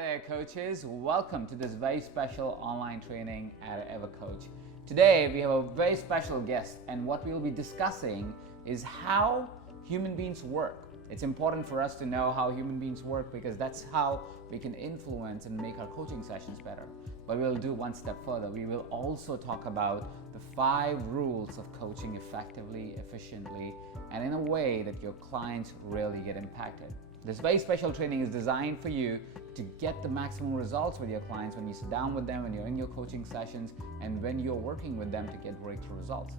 there, coaches. Welcome to this very special online training at Evercoach. Today, we have a very special guest, and what we will be discussing is how human beings work. It's important for us to know how human beings work because that's how we can influence and make our coaching sessions better. But we'll do one step further. We will also talk about the 5 rules of coaching effectively, efficiently, and in a way that your clients really get impacted. This very special training is designed for you to get the maximum results with your clients when you sit down with them, when you're in your coaching sessions, and when you're working with them to get breakthrough results.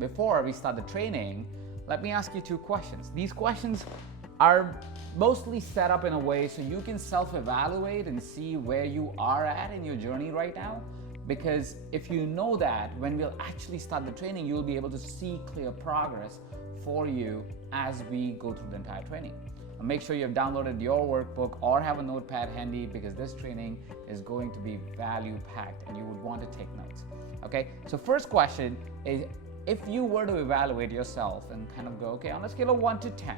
Before we start the training, let me ask you 2 questions. These questions are mostly set up in a way so you can self-evaluate and see where you are at in your journey right now. Because if you know that, when we'll actually start the training, you'll be able to see clear progress for you as we go through the entire training. Make sure you've downloaded your workbook or have a notepad handy because this training is going to be value packed and you would want to take notes. Okay, so first question is, if you were to evaluate yourself and kind of go, okay, on a scale of 1 to 10,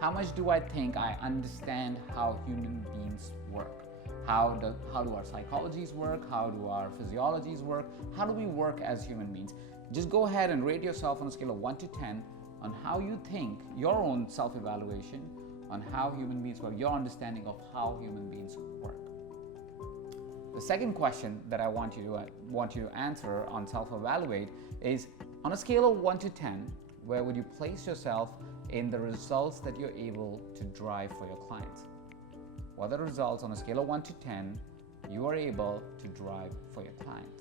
how much do I think I understand how human beings work? How do our psychologies work? How do our physiologies work? How do we work as human beings? Just go ahead and rate yourself on a scale of 1 to 10 on how you think, your own self-evaluation on how human beings work, your understanding of how human beings work. The second question that I want you to answer on self-evaluate is, on a scale of 1 to 10, where would you place yourself in the results that you're able to drive for your clients? What are the results on a scale of 1 to 10 you are able to drive for your clients?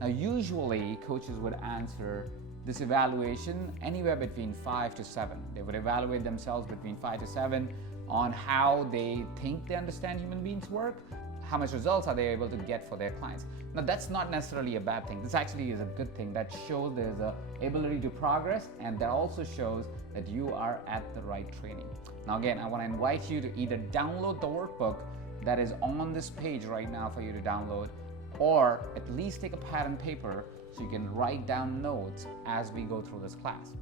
Now, usually coaches would answer this evaluation anywhere between 5 to 7. They would evaluate themselves between 5 to 7 on how they think they understand human beings work, how much results are they able to get for their clients. Now, that's not necessarily a bad thing. This actually is a good thing. That shows there's a ability to progress, and that also shows that you are at the right training. Now, again, I want to invite you to either download the workbook that is on this page right now for you to download, or at least take a pad and paper so you can write down notes as we go through this class.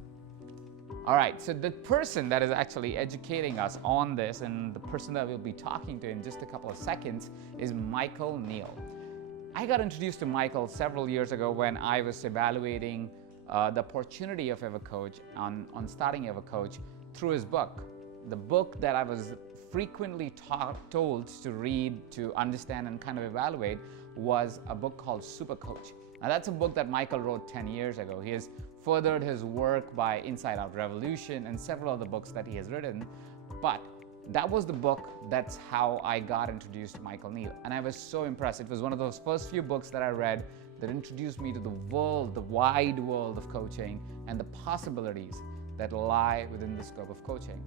All right, so the person that is actually educating us on this and the person that we'll be talking to in just a couple of seconds is Michael Neill. I got introduced to Michael several years ago when I was evaluating the opportunity of Evercoach on starting Evercoach through his book. The book that I was frequently told to read, to understand and kind of evaluate was a book called Supercoach. Now, that's a book that Michael wrote 10 years ago. He has furthered his work by Inside Out Revolution and several other books that he has written. But that was the book, that's how I got introduced to Michael Neill. And I was so impressed. It was one of those first few books that I read that introduced me to the world, the wide world of coaching and the possibilities that lie within the scope of coaching.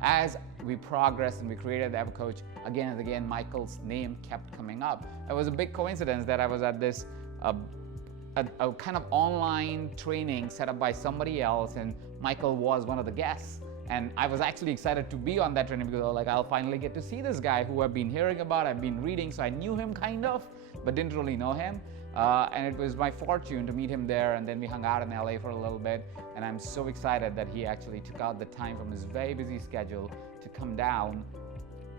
As we progressed and we created the Evercoach, again and again, Michael's name kept coming up. It was a big coincidence that I was at this a kind of online training set up by somebody else, and Michael was one of the guests. And I was actually excited to be on that training because I'll finally get to see this guy who I've been hearing about, I've been reading, so I knew him kind of, but didn't really know him. And it was my fortune to meet him there, and then we hung out in LA for a little bit, and I'm so excited that he actually took out the time from his very busy schedule to come down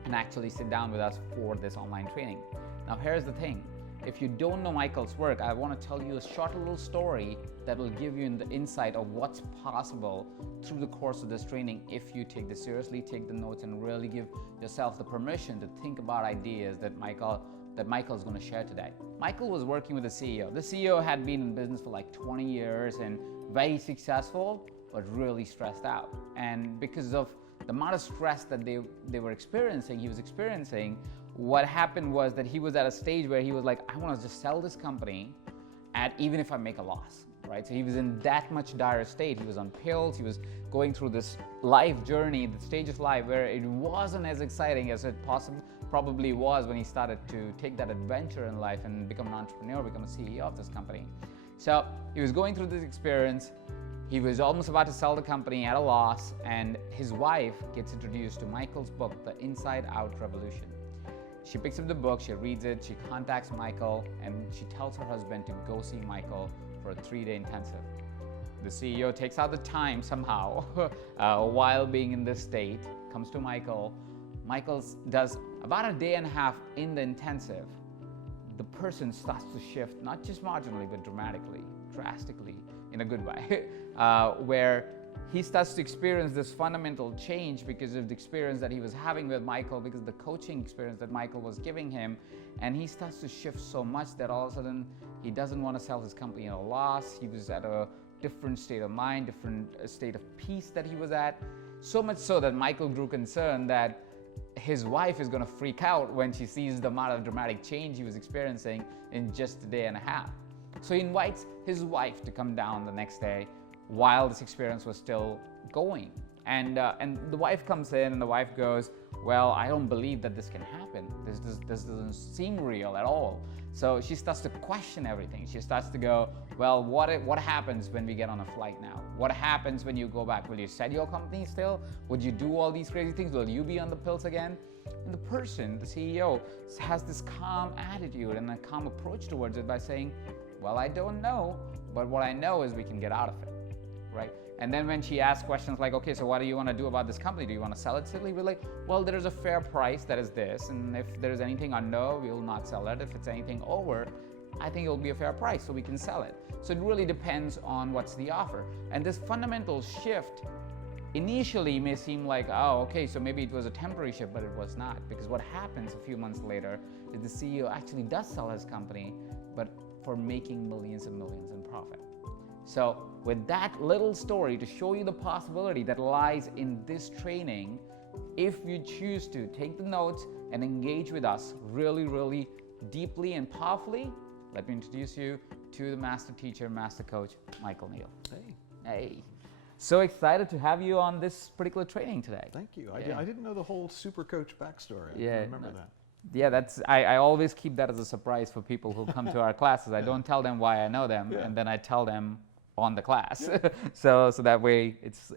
and actually sit down with us for this online training. Now, here's the thing. If you don't know Michael's work, I want to tell you a short little story that will give you the insight of what's possible through the course of this training if you take this seriously, take the notes, and really give yourself the permission to think about ideas that Michael's going to share today. Michael was working with the CEO. The CEO had been in business for like 20 years and very successful, but really stressed out. And because of the amount of stress that he was experiencing, what happened was that he was at a stage where he was like, I want to just sell this company even if I make a loss, right? So he was in that much dire state. He was on pills. He was going through this life journey, the stage of life where it wasn't as exciting as it probably was when he started to take that adventure in life and become an entrepreneur, become a CEO of this company. So he was going through this experience. He was almost about to sell the company at a loss, and his wife gets introduced to Michael's book, The Inside Out Revolution. She picks up the book, she reads it, she contacts Michael, and she tells her husband to go see Michael for a 3-day intensive. The CEO takes out the time somehow while being in this state, comes to Michael. Michael does about a day and a half in the intensive, the person starts to shift, not just marginally, but dramatically, drastically, in a good way, where he starts to experience this fundamental change because of the experience that he was having with Michael, because of the coaching experience that Michael was giving him. And he starts to shift so much that all of a sudden he doesn't want to sell his company at a loss. He was at a different state of mind, different state of peace that he was at. So much so that Michael grew concerned that his wife is going to freak out when she sees the amount of dramatic change he was experiencing in just a day and a half. So he invites his wife to come down the next day while this experience was still going. And the wife comes in and the wife goes, well, I don't believe that this can happen. This doesn't seem real at all. So she starts to question everything. She starts to go, well, what happens when we get on a flight now? What happens when you go back? Will you sell your company still? Would you do all these crazy things? Will you be on the pills again? And the person, the CEO, has this calm attitude and a calm approach towards it by saying, well, I don't know, but what I know is we can get out of it, right? And then when she asks questions like, okay, so what do you want to do about this company? Do you want to sell it? Simply we're like, well, there's a fair price that is this, and if there's anything under, we will not sell it. If it's anything over, I think it'll be a fair price, so we can sell it. So it really depends on what's the offer. And this fundamental shift initially may seem like, oh, okay, so maybe it was a temporary shift, but it was not. Because what happens a few months later is the CEO actually does sell his company, but for making millions and millions in profit. So with that little story to show you the possibility that lies in this training, if you choose to take the notes and engage with us really, really deeply and powerfully, let me introduce you to the master teacher, master coach, Michael Neill. Hey. Hey. So excited to have you on this particular training today. Thank you. Yeah. I didn't know the whole super coach backstory. I remember that. Yeah, I always keep that as a surprise for people who come to our classes. I don't tell them why I know them, and then I tell them on the class. so that way it's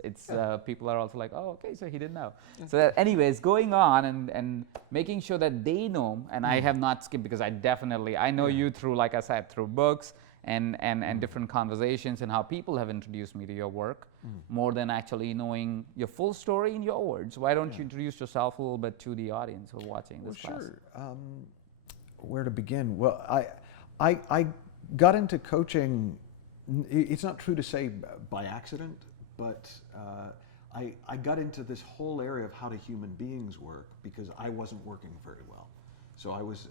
people are also like, oh, okay, so he didn't know. So that, anyways, going on and making sure that they know, and I have not skipped because I know you through, like I said, through books and different conversations and how people have introduced me to your work more than actually knowing your full story in your words. Why don't you introduce yourself a little bit to the audience who are watching this class? Sure. Where to begin? Well, I got into coaching. It's not true to say by accident, but I got into this whole area of how do human beings work because I wasn't working very well. So I was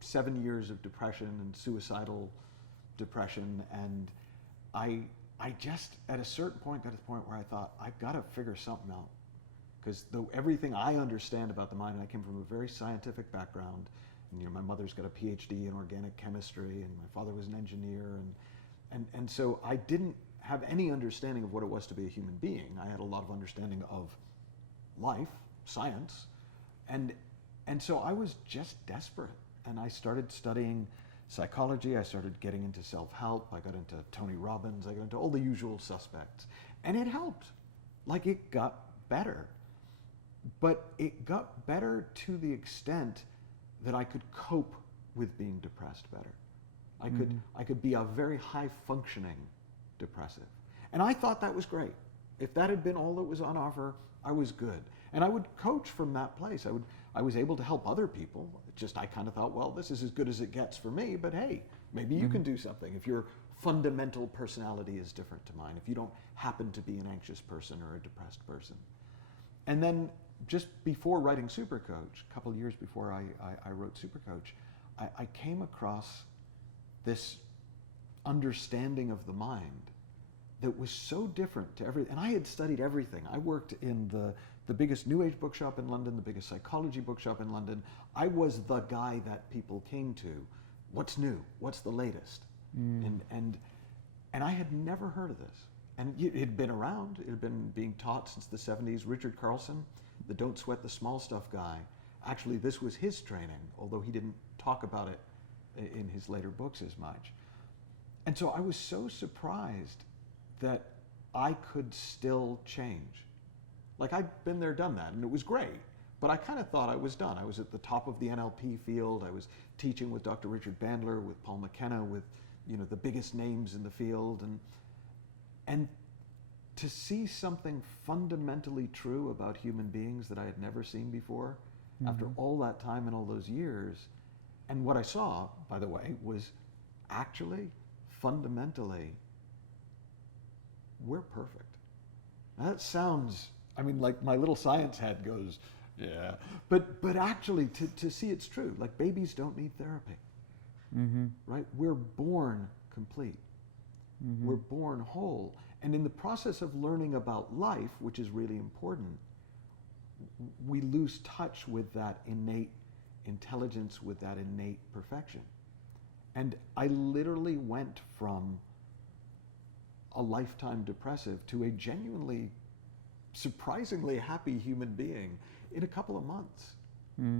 7 years of depression and suicidal depression, and I just at a certain point got to the point where I thought I've got to figure something out because everything I understand about the mind, and I came from a very scientific background, and my mother's got a PhD in organic chemistry, and my father was an engineer, and so I didn't have any understanding of what it was to be a human being. I had a lot of understanding of life, science, and so I was just desperate. And I started studying psychology. I started getting into self-help. I got into Tony Robbins. I got into all the usual suspects. And it helped. Like, it got better. But it got better to the extent that I could cope with being depressed better. I could be a very high-functioning depressive. And I thought that was great. If that had been all that was on offer, I was good. And I would coach from that place. I was able to help other people. I kind of thought, well, this is as good as it gets for me, but hey, maybe you can do something if your fundamental personality is different to mine, if you don't happen to be an anxious person or a depressed person. And then just before writing Supercoach, a couple of years before I wrote Supercoach, I came across this understanding of the mind that was so different to everything. And I had studied everything. I worked in the biggest New Age bookshop in London, the biggest psychology bookshop in London. I was the guy that people came to. What's new? What's the latest? And I had never heard of this. And it had been around. It had been being taught since the 70s. Richard Carlson, the Don't Sweat the Small Stuff guy, actually this was his training, although he didn't talk about it in his later books as much. And so I was so surprised that I could still change. Like, I'd been there, done that, and it was great, but I kind of thought I was done. I was at the top of the NLP field. I was teaching with Dr. Richard Bandler, with Paul McKenna, with the biggest names in the field, and to see something fundamentally true about human beings that I had never seen before after all that time and all those years. And what I saw, by the way, was actually, fundamentally, we're perfect. Now that sounds, I mean, like my little science head goes, yeah. But actually, to see it's true. Like babies don't need therapy, right? We're born complete. We're born whole. And in the process of learning about life, which is really important, we lose touch with that innate intelligence, with that innate perfection. And I literally went from a lifetime depressive to a genuinely, surprisingly happy human being in a couple of months,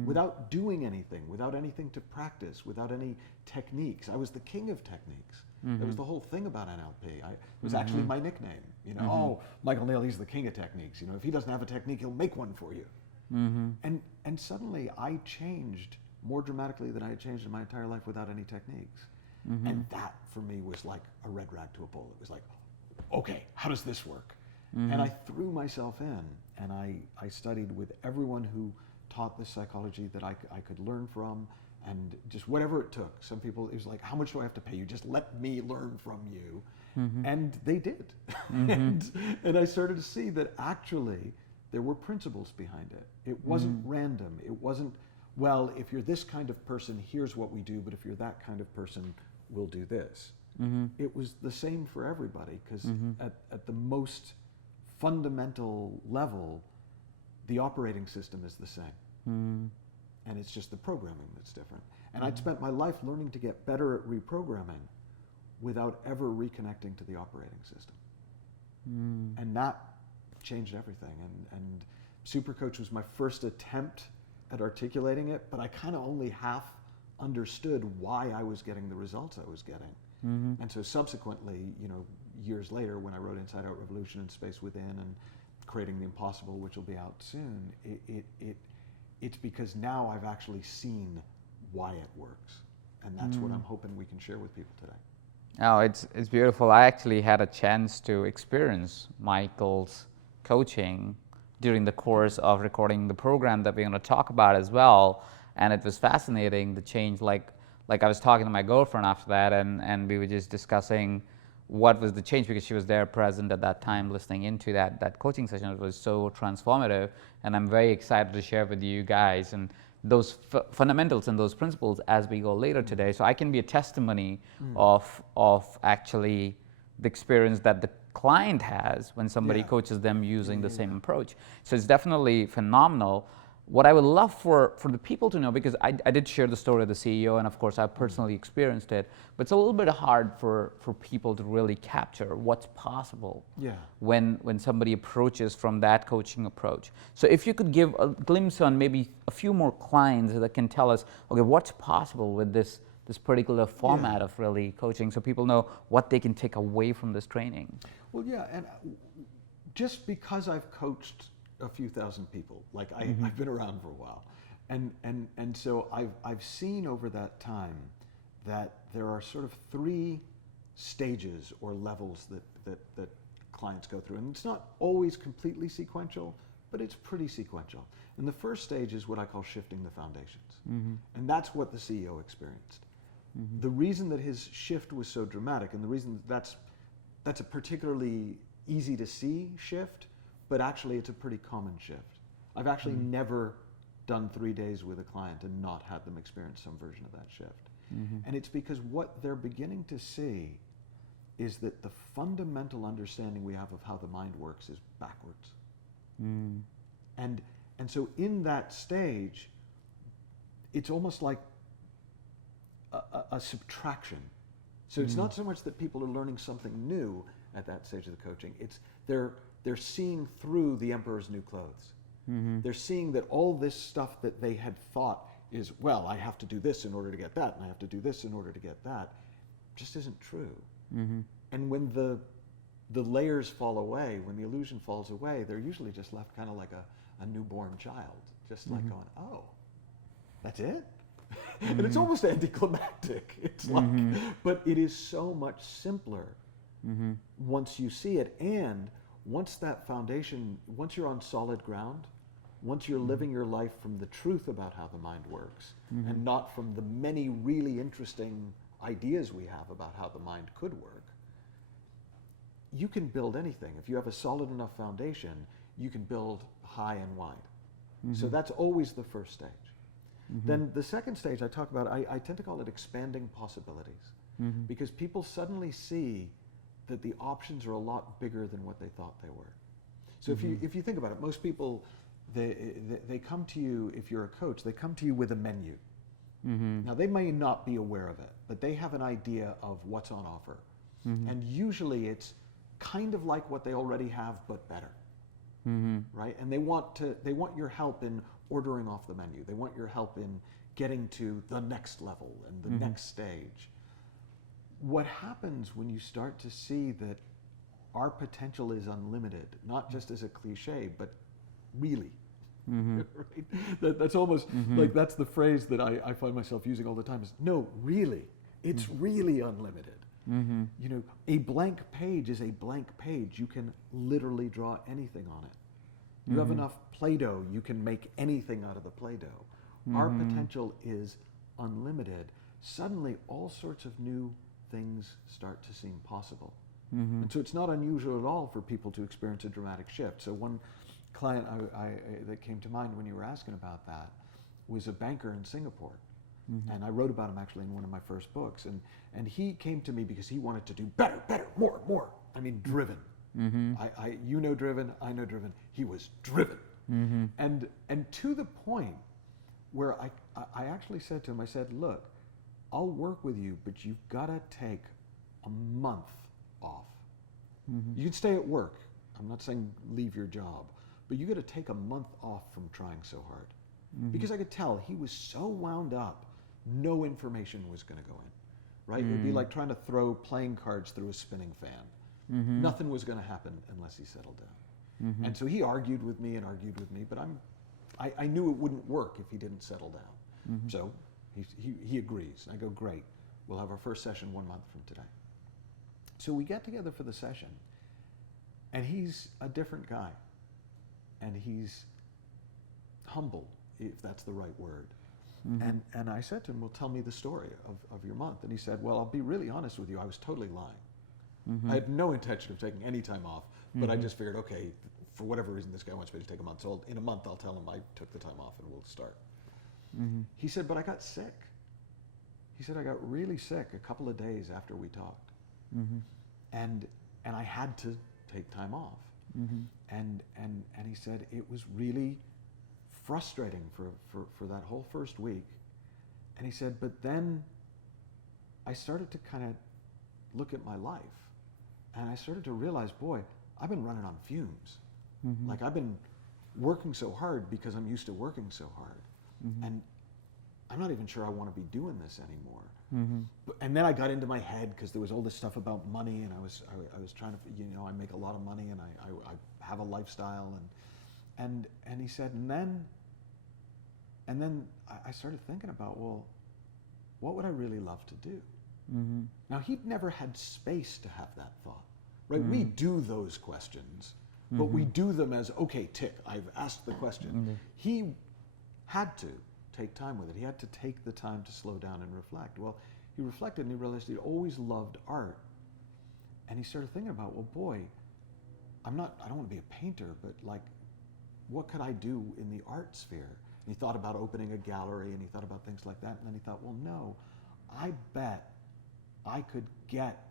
without doing anything, without anything to practice, without any techniques. I was the king of techniques. That was the whole thing about NLP. It was actually my nickname. You know, oh, Michael Neill, he's the king of techniques. You know, if he doesn't have a technique, he'll make one for you. And suddenly I changed more dramatically than I had changed in my entire life without any techniques. And that for me was like a red rag to a bull. It was like, okay, how does this work? And I threw myself in, and I studied with everyone who taught this psychology that I could learn from, and just whatever it took. Some people, it was like, how much do I have to pay you? Just let me learn from you. And they did. And I started to see that actually there were principles behind it. It wasn't random. It wasn't, well, if you're this kind of person, here's what we do, but if you're that kind of person, we'll do this. It was the same for everybody, because at the most fundamental level, the operating system is the same. And it's just the programming that's different. And I'd spent my life learning to get better at reprogramming without ever reconnecting to the operating system. And that changed everything. And Supercoach was my first attempt at articulating it, but I kind of only half understood why I was getting the results I was getting. And so subsequently, you know, years later, when I wrote Inside Out Revolution and Space Within and Creating the Impossible, which will be out soon, it's because now I've actually seen why it works. And that's what I'm hoping we can share with people today. Oh, it's beautiful. I actually had a chance to experience Michael's coaching during the course of recording the program that we're going to talk about as well. And it was fascinating, the change. Like I was talking to my girlfriend after that, and we were just discussing what was the change, because she was there present at that time listening into that coaching session. It was so transformative, and I'm very excited to share with you guys and those fundamentals and those principles as we go later today. So I can be a testimony of actually the experience that the client has when somebody coaches them using the same approach. So it's definitely phenomenal. What I would love for the people to know, because I did share the story of the CEO, and of course I personally experienced it, but it's a little bit hard for people to really capture what's possible when somebody approaches from that coaching approach. So if you could give a glimpse on maybe a few more clients that can tell us, okay, what's possible with this particular format of really coaching, so people know what they can take away from this training. Well, yeah, and just because I've coached a few thousand people, like I've been around for a while, and so I've seen over that time that there are sort of 3 stages or levels that clients go through, and it's not always completely sequential, but it's pretty sequential. And the first stage is what I call shifting the foundations, and that's what the CEO experienced. The reason that his shift was so dramatic, and the reason that's a particularly easy to see shift, but actually it's a pretty common shift. I've actually never done 3 days with a client and not had them experience some version of that shift. And it's because what they're beginning to see is that the fundamental understanding we have of how the mind works is backwards. And so in that stage, it's almost like a subtraction. So it's not so much that people are learning something new at that stage of the coaching, it's they're seeing through the emperor's new clothes. They're seeing that all this stuff that they had thought is, well, I have to do this in order to get that, and I have to do this in order to get that, just isn't true. And when the layers fall away, when the illusion falls away, they're usually just left kind of like a newborn child, just like going, oh, that's it? And it's almost anticlimactic. It's like, but it is so much simpler once you see it. And once that foundation, once you're on solid ground, once you're living your life from the truth about how the mind works, and not from the many really interesting ideas we have about how the mind could work, you can build anything. If you have a solid enough foundation, you can build high and wide. So that's always the first stage. Then the second stage I talk about, I tend to call it expanding possibilities, because people suddenly see that the options are a lot bigger than what they thought they were. So if you think about it, most people, they come to you, if you're a coach, they come to you with a menu. Now they may not be aware of it, but they have an idea of what's on offer. And usually it's kind of like what they already have, but better. Right? And they want your help in ordering off the menu. They want your help in getting to the next level and the next stage. What happens when you start to see that our potential is unlimited, not just as a cliche, but really? Right? That's almost like, that's the phrase that I find myself using all the time, is no, really, it's really unlimited. You know, a blank page is a blank page. You can literally draw anything on it. You have enough Play-Doh, you can make anything out of the Play-Doh. Our potential is unlimited. Suddenly, all sorts of new things start to seem possible. And so it's not unusual at all for people to experience a dramatic shift. So one client that came to mind when you were asking about that was a banker in Singapore. And I wrote about him actually in one of my first books. And he came to me because he wanted to do better, more. I mean, driven. You know driven, I know driven. He was driven. And to the point where I actually said to him, I said, look, I'll work with you, but you've got to take a month off. You can stay at work. I'm not saying leave your job, but you got to take a month off from trying so hard. Because I could tell he was so wound up, no information was going to go in, right? It would be like trying to throw playing cards through a spinning fan. Nothing was going to happen unless he settled down. And so he argued with me, but I knew it wouldn't work if he didn't settle down. So he agrees. I go, great. We'll have our first session 1 month from today. So we get together for the session, and he's a different guy. And he's humble, if that's the right word. And I said to him, well, tell me the story of your month. And he said, well, I'll be really honest with you, I was totally lying. I had no intention of taking any time off, but I just figured, okay, for whatever reason, this guy wants me to take a month. So in a month, I'll tell him I took the time off and we'll start. He said, but I got sick. He said, I got really sick a couple of days after we talked. And I had to take time off. And he said it was really frustrating for that whole first week. And he said, but then I started to kind of look at my life, and I started to realize, boy, I've been running on fumes. Like, I've been working so hard because I'm used to working so hard. And I'm not even sure I want to be doing this anymore. And then I got into my head because there was all this stuff about money, and I was trying to, I make a lot of money, and I have a lifestyle, and he said, and then I started thinking about, well, what would I really love to do? Now, he'd never had space to have that thought, right? We do those questions, but we do them as, okay, tick, I've asked the question. He had to take time with it. He had to take the time to slow down and reflect. Well, he reflected and he realized he'd always loved art. And he started thinking about, well, boy, I don't want to be a painter, but like, what could I do in the art sphere? And he thought about opening a gallery, and he thought about things like that. And then he thought, well, no, I bet I could get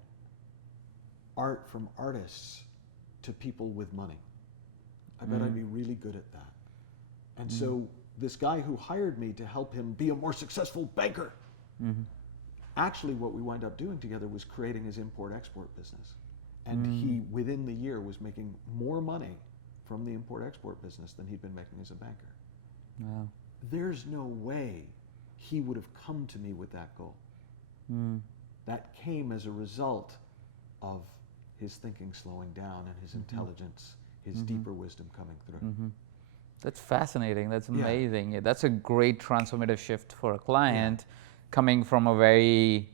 art from artists to people with money. I bet I'd be really good at that. And so this guy who hired me to help him be a more successful banker, actually what we wound up doing together was creating his import-export business. And he, within the year, was making more money from the import-export business than he'd been making as a banker. Wow. There's no way he would have come to me with that goal. That came as a result of his thinking slowing down and his intelligence, his deeper wisdom coming through. That's fascinating. That's amazing. Yeah, that's a great transformative shift for a client coming from a very,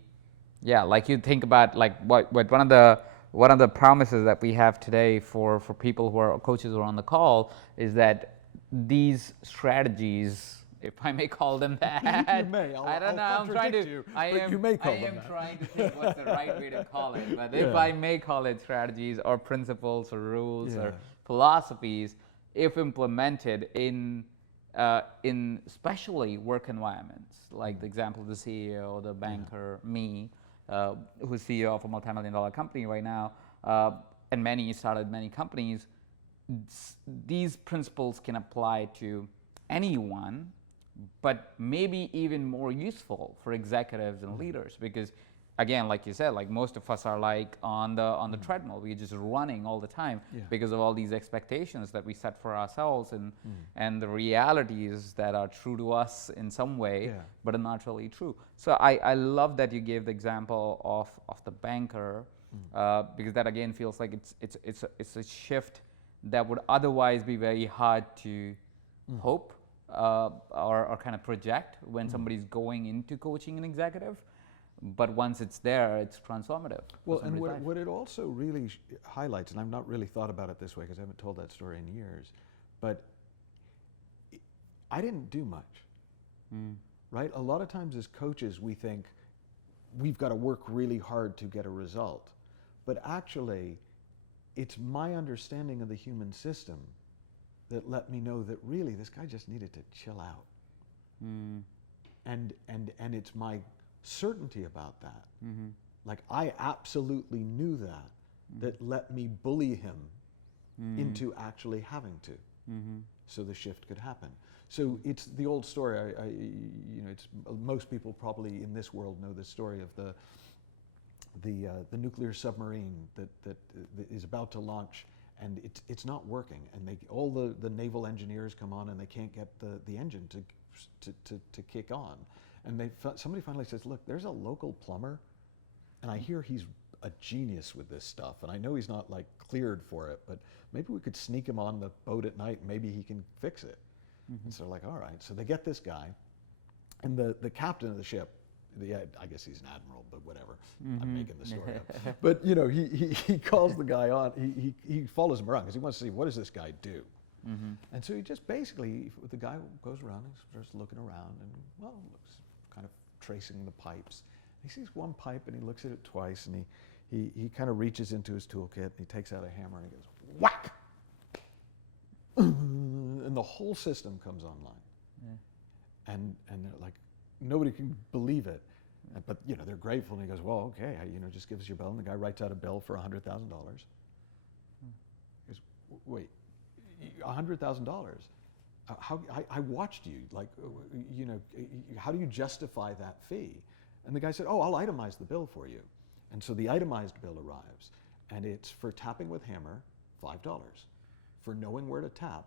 like you think about like what one of the promises that we have today for people who are coaches who are on the call is that these strategies, if I may call them that. You may. I don't know. I'm trying to. You, I but am. you may call I them am that. trying to think what's the right way to call it. But if Yeah. I may call it strategies or principles or rules or Yeah. philosophies, if implemented in especially work environments, like the example of the CEO, the banker, me, who's CEO of a multi-million-dollar company right now, and many started many companies. These principles can apply to anyone, but maybe even more useful for executives and leaders, because again, like you said, like most of us are like on the treadmill. We're just running all the time because of all these expectations that we set for ourselves, and the realities that are true to us in some way, but are not really true. So I love that you gave the example of the banker, because that again feels like it's a shift that would otherwise be very hard to hope or kind of project when somebody's going into coaching an executive. But once it's there, it's transformative. Well, and what it also really highlights, and I've not really thought about it this way because I haven't told that story in years, but I didn't do much, right? A lot of times as coaches, we think we've got to work really hard to get a result. But actually, it's my understanding of the human system that let me know that really this guy just needed to chill out. And it's my certainty about that. Like I absolutely knew that let me bully him into actually having to, so the shift could happen. So it's the old story. It's most people probably in this world know the story of the nuclear submarine that is about to launch, and it's not working, and all the naval engineers come on and they can't get the engine to kick on. And somebody finally says, look, there's a local plumber, and I hear he's a genius with this stuff, and I know he's not like cleared for it, but maybe we could sneak him on the boat at night and maybe he can fix it. And so they're like, all right. So they get this guy, and the captain of the ship, I guess he's an admiral, but whatever. I'm making the story up. But he calls the guy on, he follows him around because he wants to see, what does this guy do? And so he just basically, the guy goes around and starts looking around and, well, looks kind of tracing the pipes. He sees one pipe and he looks at it twice, and he kind of reaches into his toolkit and he takes out a hammer and he goes, whack! And the whole system comes online. And they're like, nobody can believe it. But they're grateful, and he goes, well, okay, just give us your bill. And the guy writes out a bill for $100,000. He goes, wait, $100,000? How I watched you, like, how do you justify that fee? And the guy said, oh, I'll itemize the bill for you. And so the itemized bill arrives, and it's for tapping with hammer, $5. For knowing where to tap,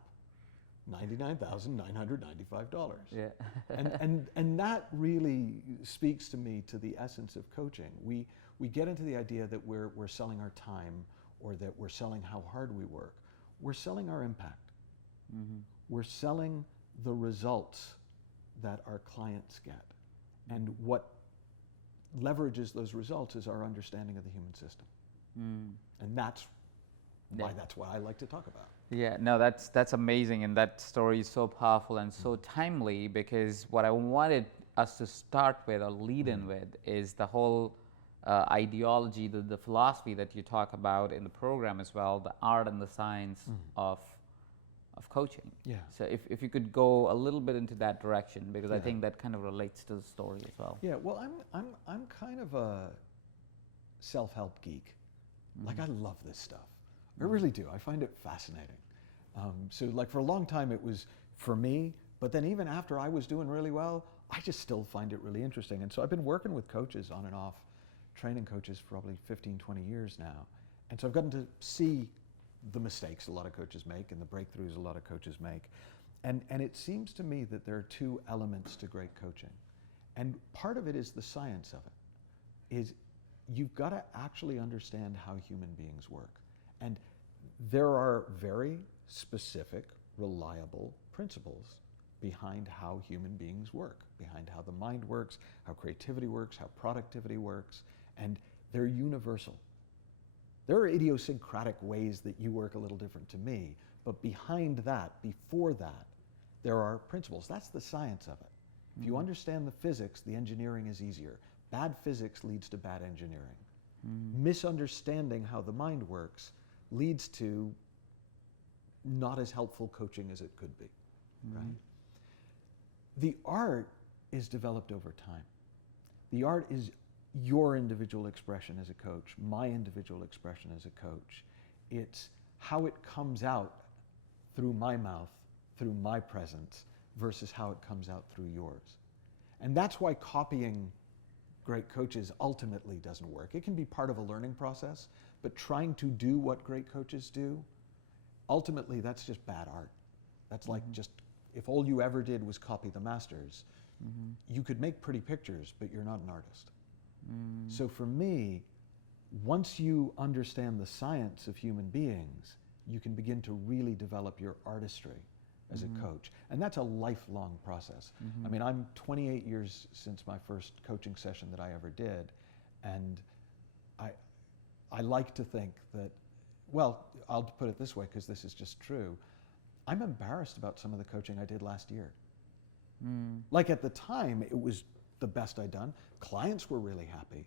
$99,995. Yeah. and that really speaks to me to the essence of coaching. We get into the idea that we're selling our time, or that we're selling how hard we work. We're selling our impact. We're selling the results that our clients get. And what leverages those results is our understanding of the human system. And that's why that's what I like to talk about. Yeah, no, that's amazing, and that story is so powerful and so timely, because what I wanted us to start with or lead in with is the whole ideology, the philosophy that you talk about in the program as well, the art and the science of coaching. Yeah. So if you could go a little bit into that direction, because I think that kind of relates to the story as well. Yeah, well, I'm kind of a self-help geek. Like, I love this stuff. I really do. I find it fascinating. So like for a long time it was for me, but then even after I was doing really well, I just still find it really interesting. And so I've been working with coaches on and off, training coaches for probably 15, 20 years now. And so I've gotten to see the mistakes a lot of coaches make and the breakthroughs a lot of coaches make. And it seems to me that there are two elements to great coaching. And part of it is the science of it, is you've got to actually understand how human beings work. And there are very specific, reliable principles behind how human beings work, behind how the mind works, how creativity works, how productivity works, and they're universal. There are idiosyncratic ways that you work a little different to me, but behind that, before that, there are principles. That's the science of it. If you understand the physics, the engineering is easier. Bad physics leads to bad engineering. Misunderstanding how the mind works leads to not as helpful coaching as it could be, right? The art is developed over time. The art is your individual expression as a coach, my individual expression as a coach. It's how it comes out through my mouth, through my presence, versus how it comes out through yours. And that's why copying great coaches ultimately doesn't work. It can be part of a learning process, but trying to do what great coaches do, ultimately that's just bad art. That's like just, if all you ever did was copy the masters, you could make pretty pictures, but you're not an artist. So for me, once you understand the science of human beings, you can begin to really develop your artistry as a coach. And that's a lifelong process. I mean, I'm 28 years since my first coaching session that I ever did, and I like to think that, well, I'll put it this way because this is just true. I'm embarrassed about some of the coaching I did last year. Like at the time, it was the best I'd done. Clients were really happy,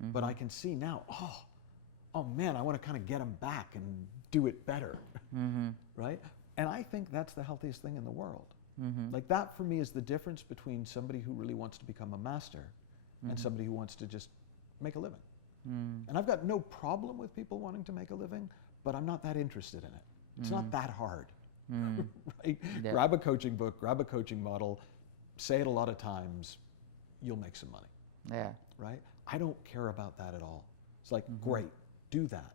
but I can see now, oh man, I want to kind of get them back and do it better, right? And I think that's the healthiest thing in the world. Like that for me is the difference between somebody who really wants to become a master and somebody who wants to just make a living. And I've got no problem with people wanting to make a living, but I'm not that interested in it. It's not that hard, right? Yeah. Grab a coaching book, grab a coaching model, say it a lot of times, you'll make some money. Yeah. Right? I don't care about that at all. It's like, great, do that.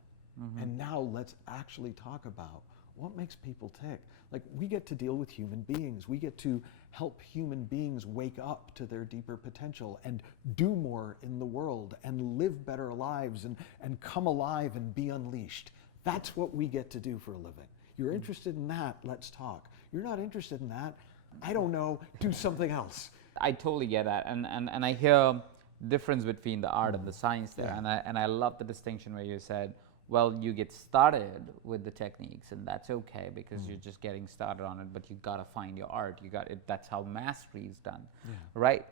And now let's actually talk about what makes people tick. Like, we get to deal with human beings. We get to help human beings wake up to their deeper potential and do more in the world and live better lives and come alive and be unleashed. That's what we get to do for a living. You're interested in that, let's talk. You're not interested in that, I don't know, do something else. I totally get that, and I hear the difference between the art and the science there, and I love the distinction where you said, well, you get started with the techniques, and that's okay because you're just getting started on it, but you gotta find your art. You got it. That's how mastery is done, right?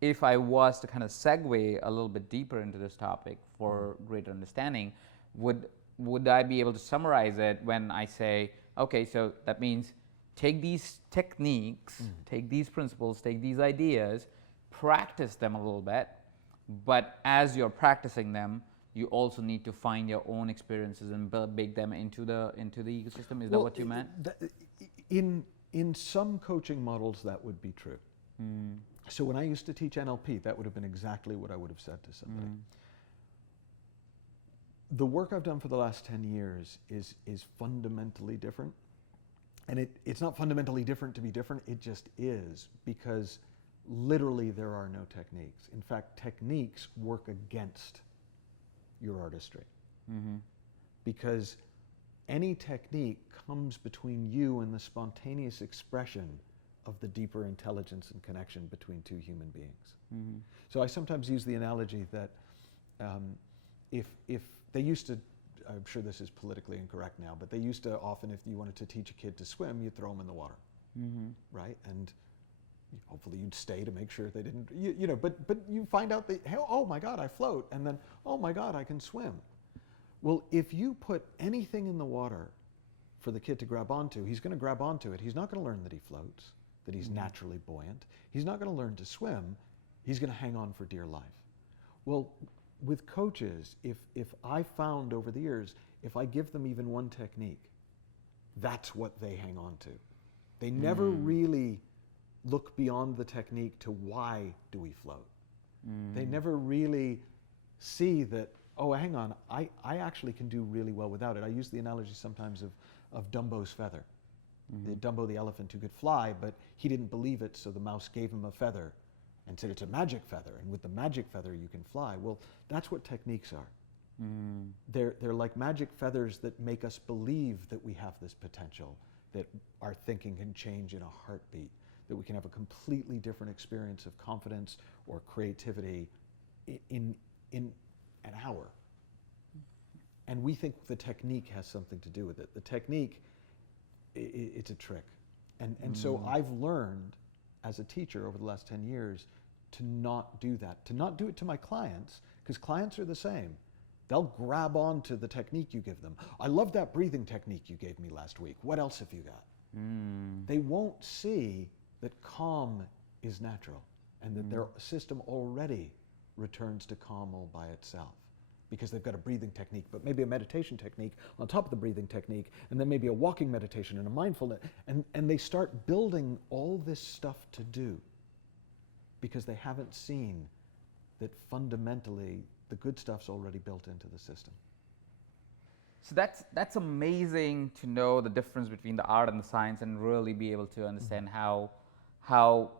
If I was to kind of segue a little bit deeper into this topic for greater understanding, would I be able to summarize it when I say, okay, so that means take these techniques, take these principles, take these ideas, practice them a little bit, but as you're practicing them, you also need to find your own experiences and bake them into the ecosystem. Is that what you meant? In some coaching models, that would be true. So when I used to teach NLP, that would have been exactly what I would have said to somebody. The work I've done for the last 10 years is fundamentally different. And it's not fundamentally different to be different, it just is, because literally there are no techniques. In fact, techniques work against your artistry. Because any technique comes between you and the spontaneous expression of the deeper intelligence and connection between two human beings. So I sometimes use the analogy that if they used to, I'm sure this is politically incorrect now, but they used to often, if you wanted to teach a kid to swim, you'd throw them in the water, right? And hopefully you'd stay to make sure they didn't, you know, but you find out that, hey, oh my God, I float, and then, oh my God, I can swim. Well, if you put anything in the water for the kid to grab onto, he's going to grab onto it. He's not going to learn that he floats, that he's naturally buoyant. He's not going to learn to swim. He's going to hang on for dear life. Well, with coaches, if I found over the years, if I give them even one technique, that's what they hang on to. They never really look beyond the technique to why do we float. They never really see that, oh, hang on, I actually can do really well without it. I use the analogy sometimes of Dumbo's feather. Dumbo the elephant who could fly, but he didn't believe it, so the mouse gave him a feather and said it's a magic feather, and with the magic feather you can fly. Well, that's what techniques are. They're like magic feathers that make us believe that we have this potential, that our thinking can change in a heartbeat, that we can have a completely different experience of confidence or creativity in an hour. And we think the technique has something to do with it. The technique, it's a trick. And so I've learned as a teacher over the last 10 years to not do that, to not do it to my clients, because clients are the same. They'll grab on to the technique you give them. I love that breathing technique you gave me last week. What else have you got? They won't see that calm is natural and that their system already returns to calm all by itself, because they've got a breathing technique, but maybe a meditation technique on top of the breathing technique, and then maybe a walking meditation and a mindfulness, and they start building all this stuff to do because they haven't seen that fundamentally the good stuff's already built into the system. So that's amazing to know the difference between the art and the science, and really be able to understand how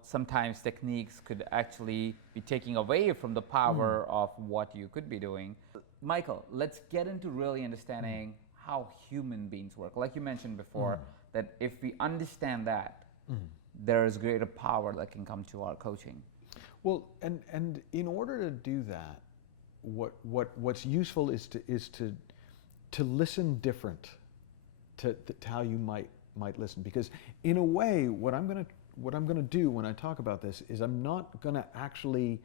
sometimes techniques could actually be taking away from the power of what you could be doing. Michael, let's get into really understanding how human beings work. Like you mentioned before, that if we understand that, there is greater power that can come to our coaching. Well, and in order to do that, what's useful is to listen different to how you might listen, because in a way, what I'm going to do when I talk about this is I'm not going to actually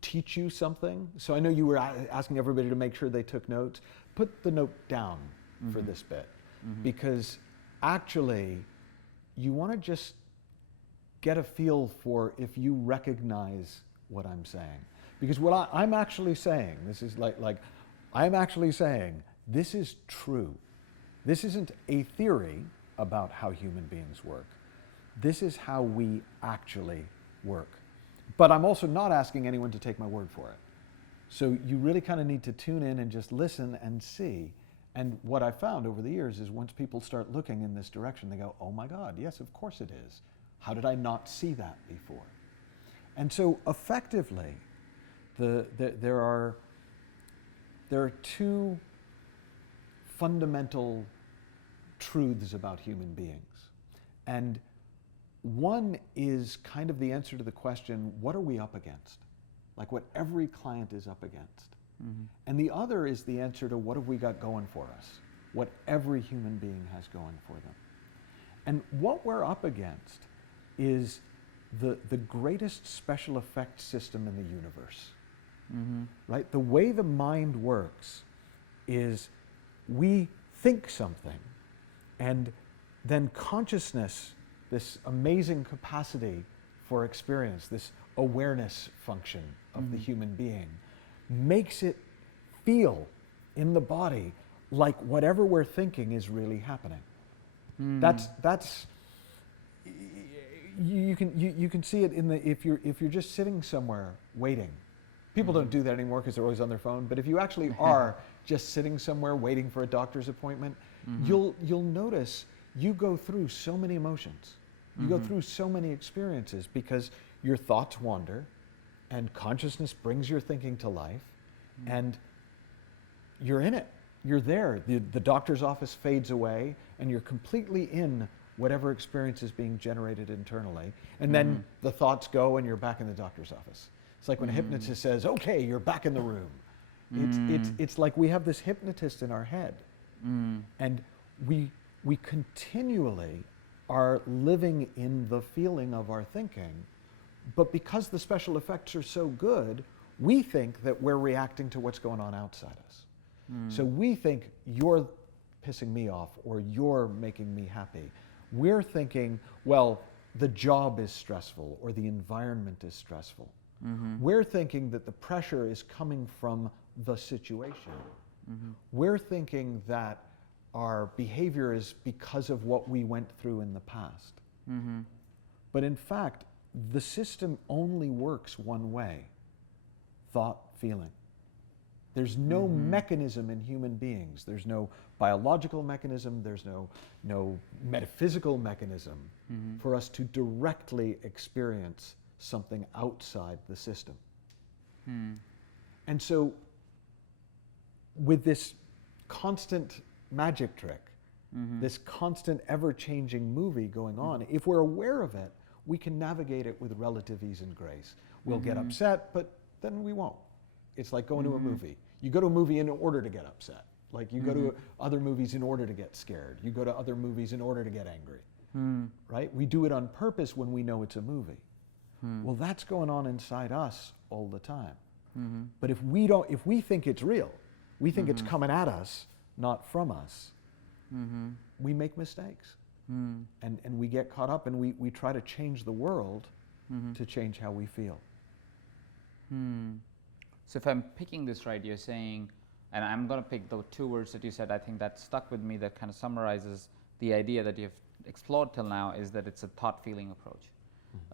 teach you something. So I know you were asking everybody to make sure they took notes. Put the note down for this bit, because actually you want to just get a feel for if you recognize what I'm saying. Because what I'm actually saying, this is like I'm actually saying this is true. This isn't a theory about how human beings work. This is how we actually work. But I'm also not asking anyone to take my word for it. So you really kind of need to tune in and just listen and see. And what I found over the years is once people start looking in this direction, they go, oh my God, yes, of course it is. How did I not see that before? And so effectively, there are two fundamental truths about human beings. And one is kind of the answer to the question, what are we up against? Like what every client is up against. And the other is the answer to what have we got going for us? What every human being has going for them. And what we're up against is the greatest special effects system in the universe. Right? The way the mind works is we think something, and then consciousness, this amazing capacity for experience, this awareness function of the human being, makes it feel in the body like whatever we're thinking is really happening. That's you can see it in the if you're just sitting somewhere waiting. People don't do that anymore because they're always on their phone. But if you actually are just sitting somewhere waiting for a doctor's appointment, you'll notice you go through so many emotions. You go through so many experiences because your thoughts wander, and consciousness brings your thinking to life, and you're in it. You're there. The doctor's office fades away, and you're completely in whatever experience is being generated internally. And then the thoughts go, and you're back in the doctor's office. It's like when a hypnotist says, okay, you're back in the room. It's like we have this hypnotist in our head, and we continually are living in the feeling of our thinking, but because the special effects are so good, we think that we're reacting to what's going on outside us. So we think you're pissing me off or you're making me happy. We're thinking, well, the job is stressful or the environment is stressful. We're thinking that the pressure is coming from the situation. We're thinking that our behavior is because of what we went through in the past. But in fact, the system only works one way: thought, feeling. There's no mechanism in human beings. There's no biological mechanism. There's no metaphysical mechanism for us to directly experience something outside the system. And so with this constant magic trick, this constant ever-changing movie going on, if we're aware of it, we can navigate it with relative ease and grace. We'll get upset, but then we won't. It's like going to a movie. You go to a movie in order to get upset. Like you go to other movies in order to get scared. You go to other movies in order to get angry. right? We do it on purpose when we know it's a movie. Well, that's going on inside us all the time. But if we think it's real, we think it's coming at us, not from us, we make mistakes. And we get caught up, and we try to change the world to change how we feel. So if I'm picking this right, you're saying, and I'm going to pick the two words that you said, I think that stuck with me, that kind of summarizes the idea that you've explored till now, is that it's a thought-feeling approach.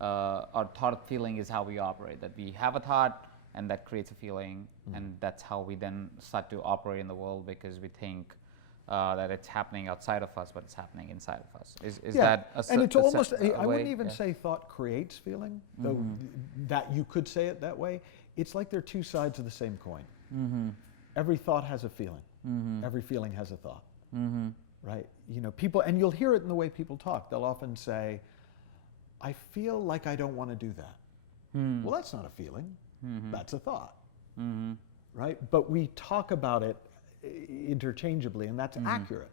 Or thought-feeling is how we operate, that we have a thought, and that creates a feeling, and that's how we then start to operate in the world, because we think that it's happening outside of us, but it's happening inside of us. Is that a and it's almost, I way? wouldn't even say thought creates feeling, though that you could say it that way. It's like they're two sides of the same coin. Every thought has a feeling. Every feeling has a thought. Right? You know, people, and you'll hear it in the way people talk. They'll often say, I feel like I don't want to do that. Well, that's not a feeling. That's a thought. Right? But we talk about it interchangeably, and that's accurate.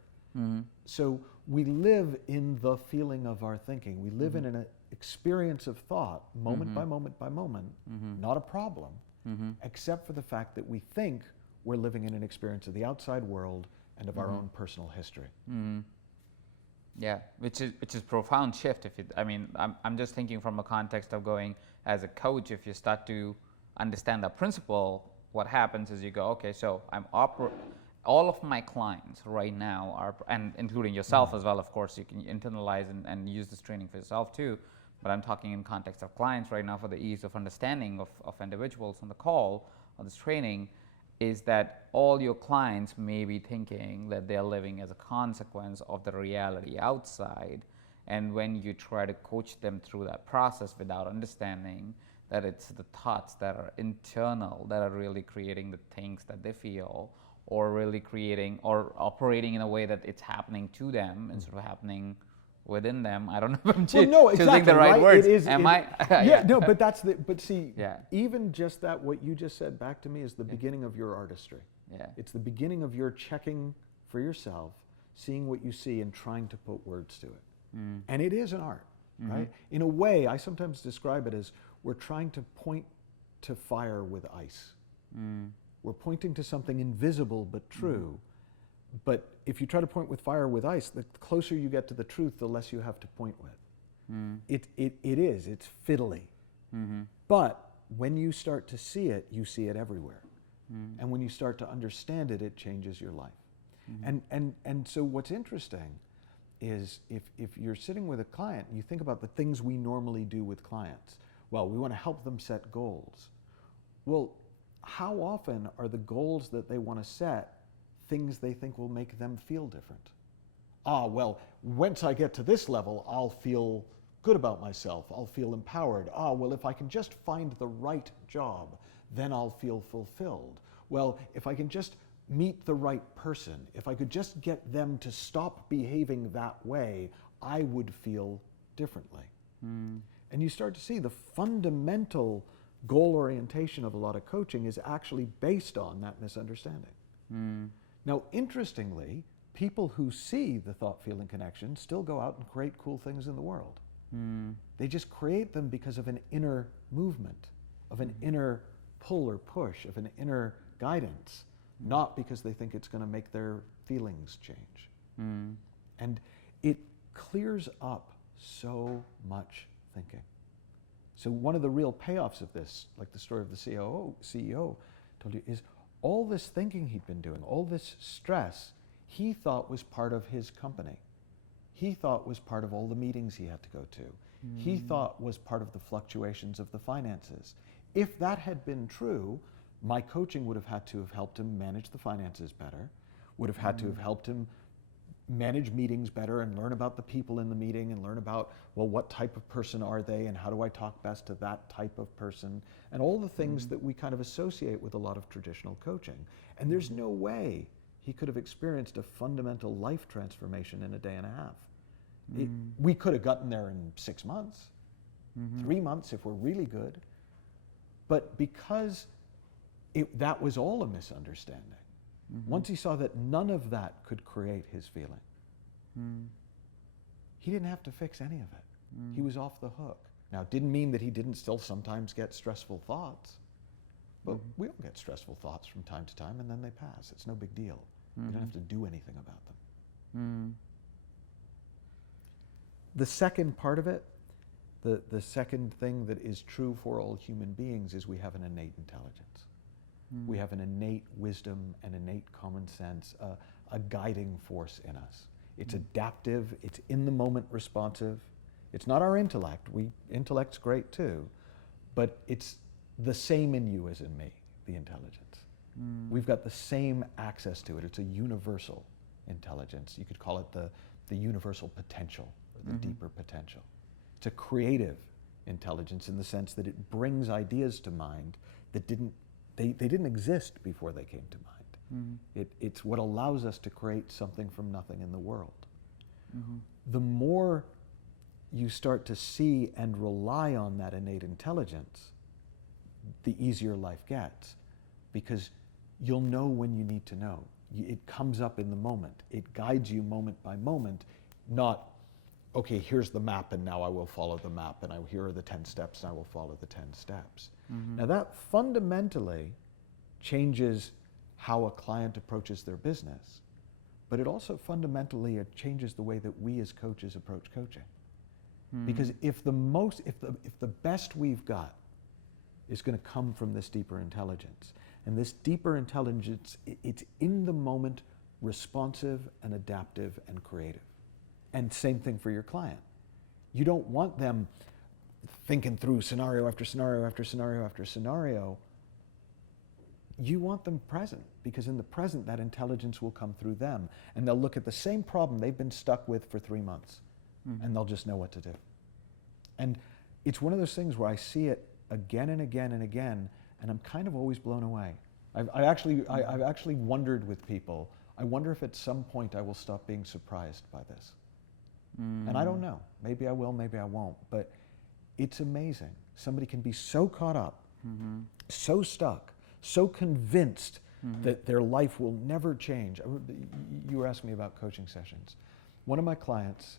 So we live in the feeling of our thinking. We live in an experience of thought, moment by moment by moment, not a problem, except for the fact that we think we're living in an experience of the outside world and of our own personal history. Yeah, which is profound shift. I'm just thinking from a context of going as a coach. If you start to understand that principle, what happens is you go, okay, so all of my clients right now are, and including yourself as well, of course, you can internalize and use this training for yourself too, but I'm talking in context of clients right now for the ease of understanding of individuals on the call on this training, is that all your clients may be thinking that they're living as a consequence of the reality outside, and when you try to coach them through that process without understanding that it's the thoughts that are internal that are really creating the things that they feel, or really creating or operating in a way that it's happening to them instead of happening within them. I don't know if I'm choosing the right words. No, but but see, even just that, what you just said back to me is the beginning of your artistry. It's the beginning of your checking for yourself, seeing what you see and trying to put words to it. And it is an art, right? In a way, I sometimes describe it as we're trying to point to fire with ice. We're pointing to something invisible but true. But if you try to point with fire with ice, the closer you get to the truth, the less you have to point with. It's fiddly. But when you start to see it, you see it everywhere. And when you start to understand it, it changes your life. And so what's interesting is if you're sitting with a client and you think about the things we normally do with clients, well, we want to help them set goals. Well, how often are the goals that they want to set things they think will make them feel different? Well, once I get to this level, I'll feel good about myself. I'll feel empowered. Well, if I can just find the right job, then I'll feel fulfilled. Well, if I can just meet the right person, if I could just get them to stop behaving that way, I would feel differently. And you start to see the fundamental goal orientation of a lot of coaching is actually based on that misunderstanding. Now, interestingly, people who see the thought-feeling connection still go out and create cool things in the world. They just create them because of an inner movement, of an inner pull or push, of an inner guidance, not because they think it's going to make their feelings change. And it clears up so much thinking. So one of the real payoffs of this, like the story of the CEO told you, is all this thinking he'd been doing, all this stress, he thought was part of his company. He thought was part of all the meetings he had to go to. He thought was part of the fluctuations of the finances. If that had been true, my coaching would have had to have helped him manage the finances better, would have had to have helped him manage meetings better and learn about the people in the meeting and learn about, well, what type of person are they and how do I talk best to that type of person, and all the things that we kind of associate with a lot of traditional coaching. And there's no way he could have experienced a fundamental life transformation in a day and a half. We could have gotten there in 6 months, 3 months if we're really good, but because that was all a misunderstanding. Once he saw that none of that could create his feeling, he didn't have to fix any of it. He was off the hook. Now, it didn't mean that he didn't still sometimes get stressful thoughts, but we all get stressful thoughts from time to time, and then they pass. It's no big deal. You don't have to do anything about them. The second part of it, the second thing that is true for all human beings is we have an innate intelligence. We have an innate wisdom, an innate common sense, a guiding force in us. It's adaptive, it's in the moment responsive. It's not our intellect. Intellect's great too, but it's the same in you as in me, the intelligence. We've got the same access to it. It's a universal intelligence. You could call it the universal potential, or the deeper potential. It's a creative intelligence in the sense that it brings ideas to mind that they didn't exist before they came to mind. It's what allows us to create something from nothing in the world. The more you start to see and rely on that innate intelligence, the easier life gets, because you'll know when you need to know. It comes up in the moment. It guides you moment by moment, not, okay, here's the map and now I will follow the map, and here are the 10 steps and I will follow the 10 steps. Now that fundamentally changes how a client approaches their business, but it also fundamentally changes the way that we as coaches approach coaching. Because if the best we've got is going to come from this deeper intelligence, and this deeper intelligence, it's in the moment, responsive and adaptive and creative. And same thing for your client. You don't want them thinking through scenario after scenario after scenario after scenario. You want them present, because in the present that intelligence will come through them, and they'll look at the same problem they've been stuck with for 3 months, and they'll just know what to do. And it's one of those things where I see it again and again and again, and I'm kind of always blown away. I've actually wondered with people, I wonder if at some point I will stop being surprised by this. And I don't know. Maybe I will, maybe I won't. But it's amazing. Somebody can be so caught up, so stuck, so convinced that their life will never change. You were asking me about coaching sessions. One of my clients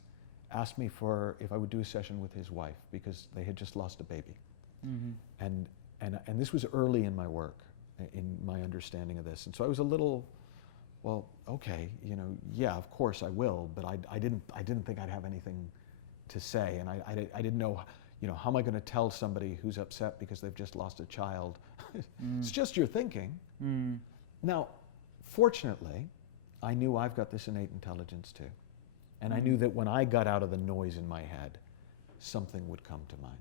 asked me if I would do a session with his wife, because they had just lost a baby. And this was early in my work, in my understanding of this. And so I was a little, well, okay, yeah, of course I will, but I didn't think I'd have anything to say, and I didn't know, how am I going to tell somebody who's upset because they've just lost a child? It's just your thinking. Now, fortunately, I knew I've got this innate intelligence too, and I knew that when I got out of the noise in my head, something would come to mind.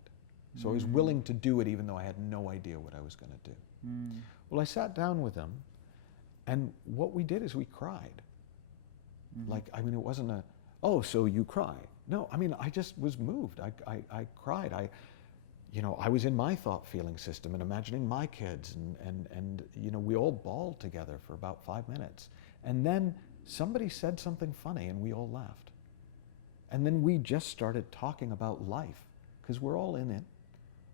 So I was willing to do it even though I had no idea what I was going to do. Well, I sat down with him, and what we did is we cried. It wasn't oh, so you cry. No, I just was moved. I cried. I was in my thought feeling system and imagining my kids, and we all bawled together for about 5 minutes. And then somebody said something funny and we all laughed. And then we just started talking about life, because we're all in it,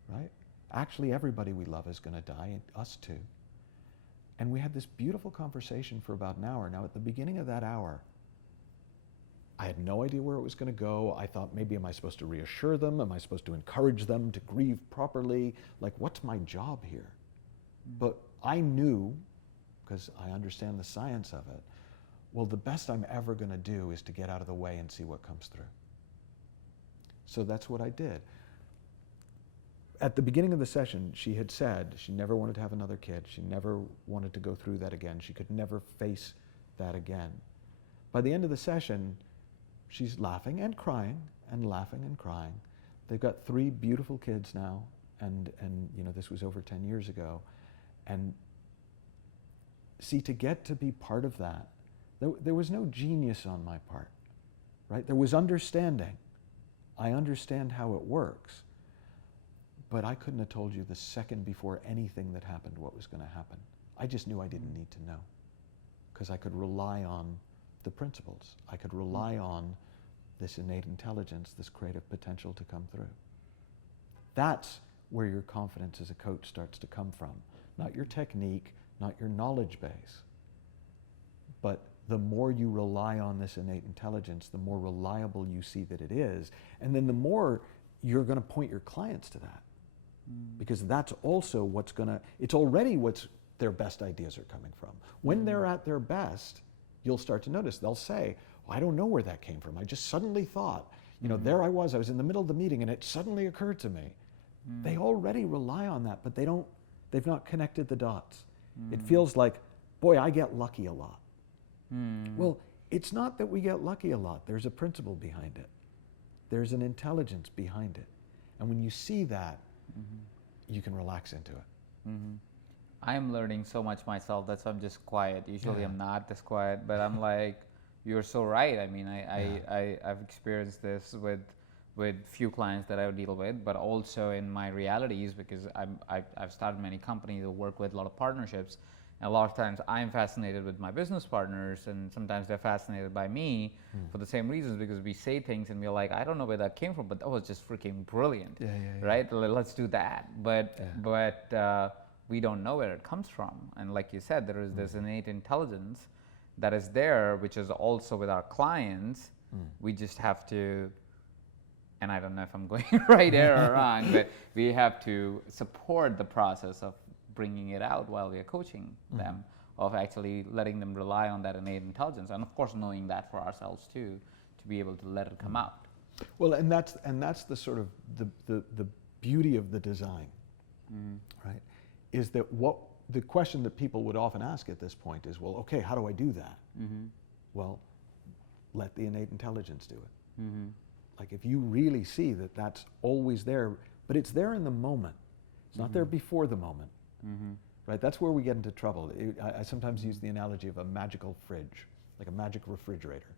right? Actually, everybody we love is going to die, us too. And we had this beautiful conversation for about an hour. Now, at the beginning of that hour, I had no idea where it was going to go. I thought, maybe am I supposed to reassure them? Am I supposed to encourage them to grieve properly? What's my job here? But I knew, because I understand the science of it, well, the best I'm ever going to do is to get out of the way and see what comes through. So that's what I did. At the beginning of the session, she had said she never wanted to have another kid. She never wanted to go through that again. She could never face that again. By the end of the session, she's laughing and crying and laughing and crying. They've got 3 beautiful kids now, and this was over 10 years ago. And see, to get to be part of that, there was no genius on my part, right? There was understanding. I understand how it works. But I couldn't have told you the second before anything that happened what was going to happen. I just knew I didn't need to know, because I could rely on the principles. I could rely on this innate intelligence, this creative potential to come through. That's where your confidence as a coach starts to come from. Not your technique, not your knowledge base, but the more you rely on this innate intelligence, the more reliable you see that it is, and then the more you're going to point your clients to that. Because that's also what's going to, it's already what's their best ideas are coming from. When they're at their best, you'll start to notice, they'll say, well, I don't know where that came from. I just suddenly thought, you know, there I was in the middle of the meeting and it suddenly occurred to me. They already rely on that, but they've not connected the dots. It feels like, boy, I get lucky a lot. Well, it's not that we get lucky a lot. There's a principle behind it. There's an intelligence behind it. And when you see that, you can relax into it. I'm learning so much myself. That's why I'm just quiet. Usually I'm not this quiet, but I'm like, you're so right. I mean, I've experienced this with few clients that I deal with, but also in my realities, because I've started many companies that work with a lot of partnerships. And a lot of times I'm fascinated with my business partners, and sometimes they're fascinated by me for the same reasons, because we say things and we're like, I don't know where that came from, but that was just freaking brilliant, right? Let's do that. But we don't know where it comes from. And like you said, there is this innate intelligence that is there, which is also with our clients. We just have to, and I don't know if I'm going right here or wrong, but we have to support the process of bringing it out while we are coaching them, of actually letting them rely on that innate intelligence, and of course knowing that for ourselves too, to be able to let it come out. Well, and that's the sort of the beauty of the design, right? Is that the question that people would often ask at this point is, well, okay, how do I do that? Well, let the innate intelligence do it. Like if you really see that that's always there, but it's there in the moment. It's not there before the moment. Right? That's where we get into trouble. I sometimes use the analogy of a magical fridge, like a magic refrigerator,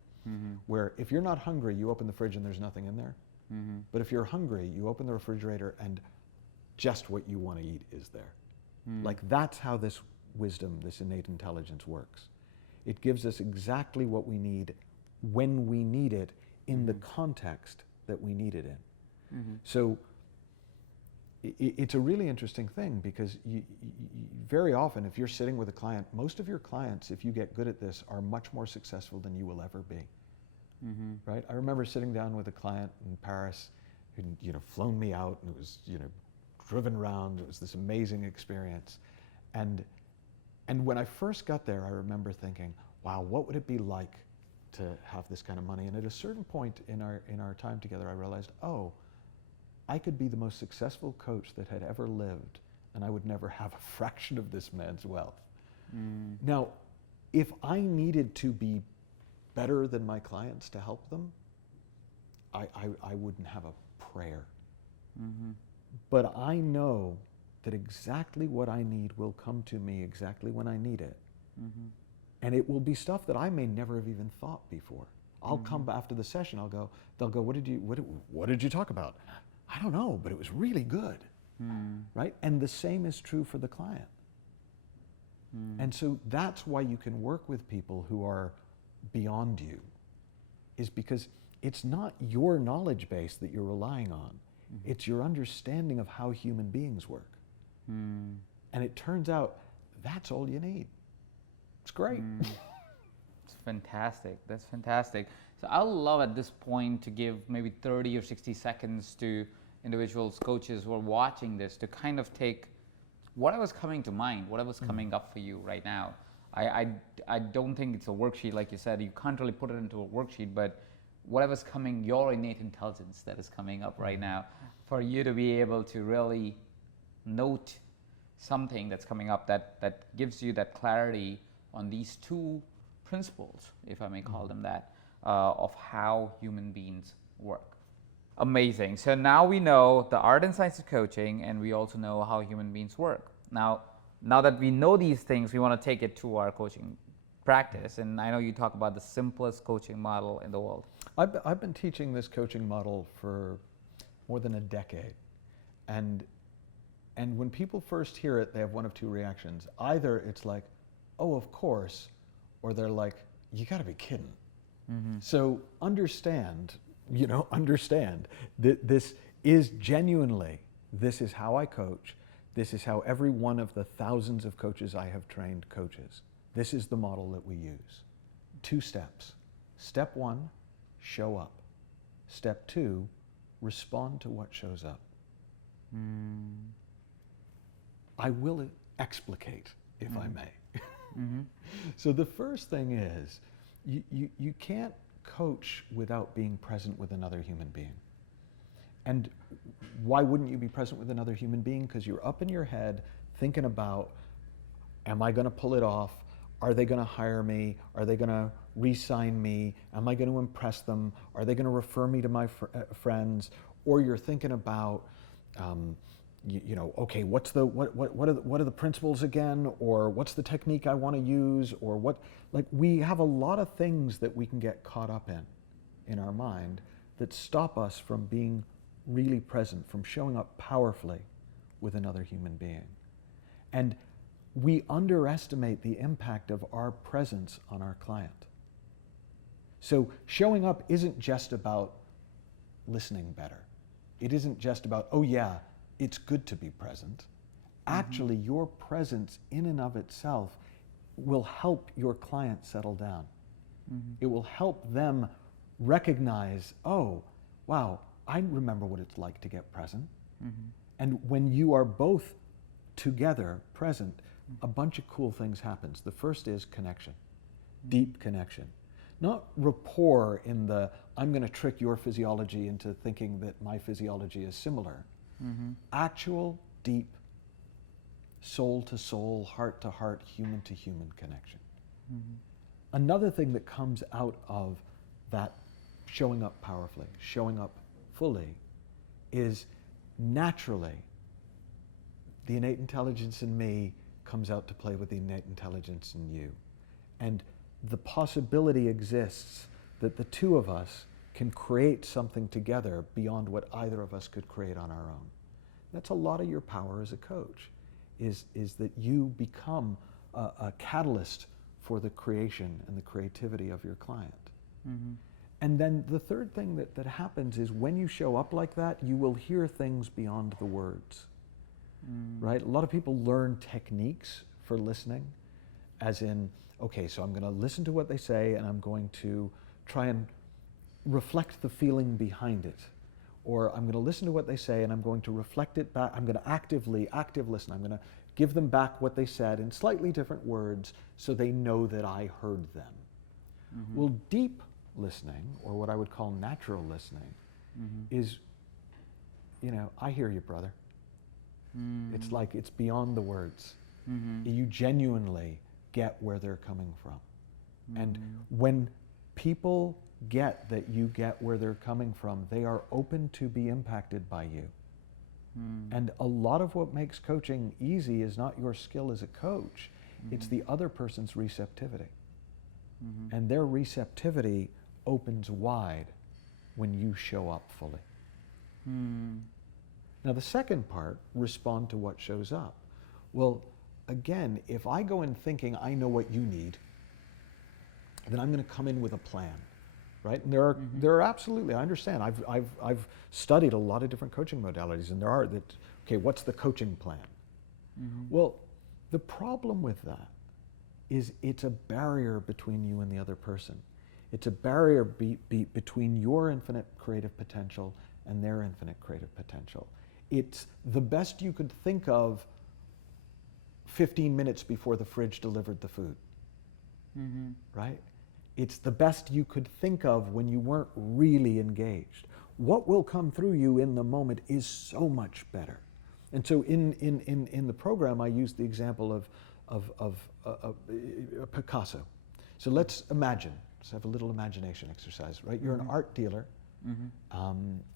where if you're not hungry, you open the fridge and there's nothing in there. But if you're hungry, you open the refrigerator and just what you want to eat is there. Like that's how this wisdom, this innate intelligence works. It gives us exactly what we need when we need it in the context that we need it in. So it's a really interesting thing, because you very often, if you're sitting with a client, most of your clients, if you get good at this, are much more successful than you will ever be. Right? I remember sitting down with a client in Paris who'd, you know, flown me out, and it was, you know, driven around. It was this amazing experience. And when I first got there, I remember thinking, wow, what would it be like to have this kind of money? And at a certain point in our time together, I realized, oh, I could be the most successful coach that had ever lived, and I would never have a fraction of this man's wealth. Now, if I needed to be better than my clients to help them, I wouldn't have a prayer. But I know that exactly what I need will come to me exactly when I need it. And it will be stuff that I may never have even thought before. I'll come after the session, they'll go, what did you talk about? I don't know, but it was really good, right? And the same is true for the client. And so that's why you can work with people who are beyond you, is because it's not your knowledge base that you're relying on. It's your understanding of how human beings work. And it turns out that's all you need. It's great. It's fantastic. That's fantastic. So I would love at this point to give maybe 30 or 60 seconds to individuals, coaches who are watching this, to kind of take whatever's coming to mind, whatever's coming up for you right now. I don't think it's a worksheet, like you said. You can't really put it into a worksheet, but whatever's coming, your innate intelligence that is coming up right now, for you to be able to really note something that's coming up that gives you that clarity on these two principles, if I may call them that, of how human beings work. Amazing. So now we know the art and science of coaching, and we also know how human beings work. Now that we know these things, we want to take it to our coaching practice. And I know you talk about the simplest coaching model in the world. I've been teaching this coaching model for more than a decade. And when people first hear it, they have one of two reactions. Either it's like, oh, of course, or they're like, you got to be kidding. So understand that this is genuinely, this is how I coach. This is how every one of the thousands of coaches I have trained coaches. This is the model that we use. 2 steps. Step 1, show up. Step 2, respond to what shows up. I will explicate, if I may. So the first thing is, you can't coach without being present with another human being. And why wouldn't you be present with another human being? Because you're up in your head thinking about, am I going to pull it off? Are they going to hire me? Are they going to re-sign me? Am I going to impress them? Are they going to refer me to my friends? Or you're thinking about, okay, what are the principles again? Or what's the technique I want to use? Or what, like, we have a lot of things that we can get caught up in our mind that stop us from being really present, from showing up powerfully with another human being. And we underestimate the impact of our presence on our client. So showing up isn't just about listening better. It isn't just about, oh yeah, it's good to be present. Actually, your presence in and of itself will help your client settle down. It will help them recognize, oh, wow, I remember what it's like to get present. And when you are both together, present, a bunch of cool things happens. The first is connection, deep connection. Not rapport in the, I'm going to trick your physiology into thinking that my physiology is similar. Actual, deep, soul to soul, heart to heart, human to human connection. Another thing that comes out of that showing up powerfully, showing up fully, is naturally the innate intelligence in me comes out to play with the innate intelligence in you. And the possibility exists that the two of us can create something together beyond what either of us could create on our own. That's a lot of your power as a coach, is that you become a catalyst for the creation and the creativity of your client. And then the third thing that happens is when you show up like that, you will hear things beyond the words. Right? A lot of people learn techniques for listening, as in, okay, so I'm going to listen to what they say and I'm going to try and reflect the feeling behind it. Or I'm going to listen to what they say and I'm going to reflect it back. I'm going to active listen. I'm going to give them back what they said in slightly different words so they know that I heard them. Well, deep listening, or what I would call natural listening, is, I hear you, brother. It's like, it's beyond the words. You genuinely get where they're coming from. And when people get that you get where they're coming from, they are open to be impacted by you. And a lot of what makes coaching easy is not your skill as a coach, it's the other person's receptivity. And their receptivity opens wide when you show up fully. Now the second part, respond to what shows up. Well, again, if I go in thinking I know what you need, then I'm going to come in with a plan, right? And there are absolutely, I understand. I've studied a lot of different coaching modalities, and there are that. Okay, what's the coaching plan? Well, the problem with that is it's a barrier between you and the other person. It's a barrier between your infinite creative potential and their infinite creative potential. It's the best you could think of 15 minutes before the fridge delivered the food, right? It's the best you could think of when you weren't really engaged. What will come through you in the moment is so much better. And so in the program, I used the example of Picasso. So let's imagine, let's have a little imagination exercise, right? You're an art dealer,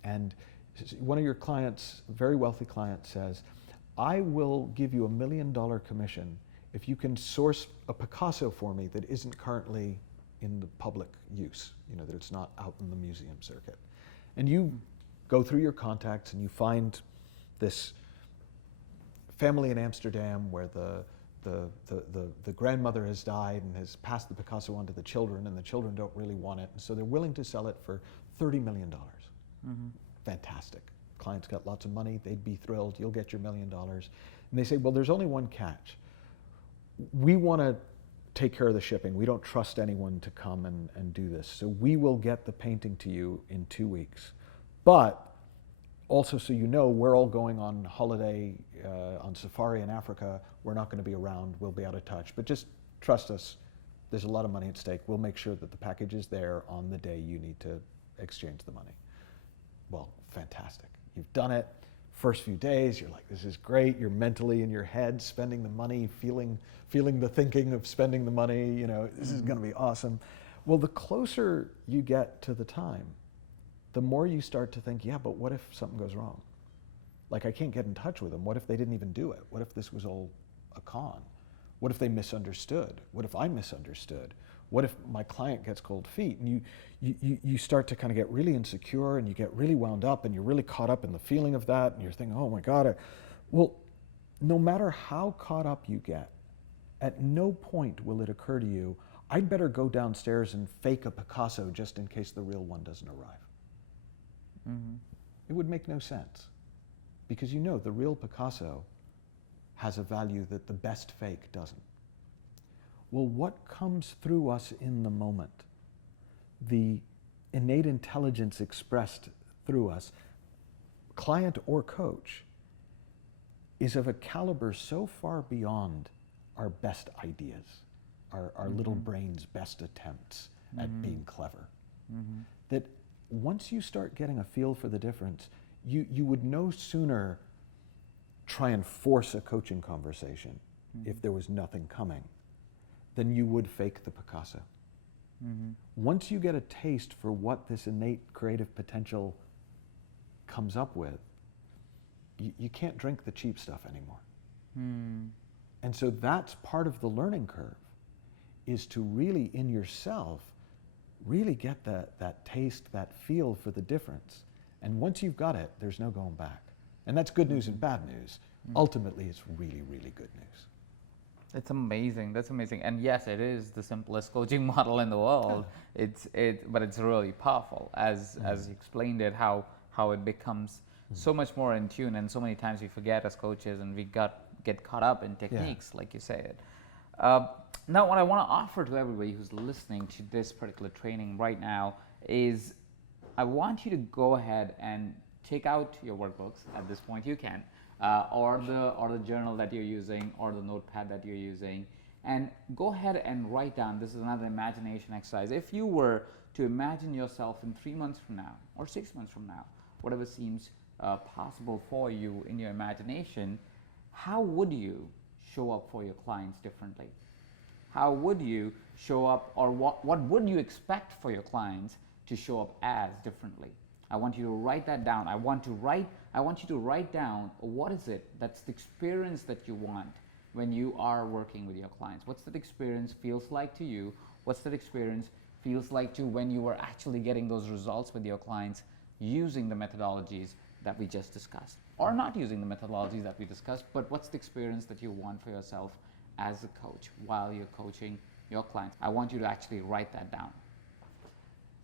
and one of your clients, a very wealthy client, says, I will give you $1 million commission if you can source a Picasso for me that isn't currently in the public use, that it's not out in the museum circuit. And you go through your contacts and you find this family in Amsterdam where the grandmother has died and has passed the Picasso on to the children, and the children don't really want it, and so they're willing to sell it for $30 million. Fantastic. Client's got lots of money, they'd be thrilled, you'll get your $1 million. And they say, well, there's only one catch. We want to take care of the shipping. We don't trust anyone to come and do this. So we will get the painting to you in 2 weeks. But also, so you know, we're all going on holiday, on safari in Africa. We're not going to be around. We'll be out of touch. But just trust us. There's a lot of money at stake. We'll make sure that the package is there on the day you need to exchange the money. Well, fantastic. You've done it. First few days, you're like, this is great. You're mentally in your head spending the money, feeling the thinking of spending the money. You know, this is going to be awesome. Well, the closer you get to the time, the more you start to think, yeah, but what if something goes wrong? Like, I can't get in touch with them. What if they didn't even do it? What if this was all a con? What if they misunderstood? What if I misunderstood? What if my client gets cold feet? And you start to kind of get really insecure, and you get really wound up, and you're really caught up in the feeling of that, and you're thinking, oh my God. Well, no matter how caught up you get, at no point will it occur to you, I'd better go downstairs and fake a Picasso just in case the real one doesn't arrive. Mm-hmm. It would make no sense, because you know the real Picasso has a value that the best fake doesn't. Well, what comes through us in the moment, the innate intelligence expressed through us, client or coach, is of a caliber so far beyond our best ideas, our little brain's best attempts at being clever, that once you start getting a feel for the difference, you would no sooner try and force a coaching conversation if there was nothing coming than you would fake the Picasso. Once you get a taste for what this innate creative potential comes up with, you can't drink the cheap stuff anymore. And so that's part of the learning curve, is to really, in yourself, really get that taste, that feel for the difference. And once you've got it, there's no going back. And that's good news and bad news. Ultimately, it's really, really good news. It's amazing. That's amazing. And yes, it is the simplest coaching model in the world. But it's really powerful, as you explained it, how it becomes so much more in tune. And so many times we forget as coaches, and we get caught up in techniques, like you said. Now, what I want to offer to everybody who's listening to this particular training right now is, I want you to go ahead and take out your workbooks. At this point, you can, or the journal that you're using, or the notepad that you're using, and go ahead and write down. This is another imagination exercise. If you were to imagine yourself in 3 months from now, or 6 months from now, whatever seems possible for you in your imagination, how would you show up for your clients differently? How would you show up, or what would you expect for your clients to show up as differently? I want you to write that down. I want you to write down, what is it that's the experience that you want when you are working with your clients? What's that experience feels like to you? What's that experience feels like to when you are actually getting those results with your clients using the methodologies that we just discussed, or not using the methodologies that we discussed, but what's the experience that you want for yourself as a coach while you're coaching your clients? I want you to actually write that down.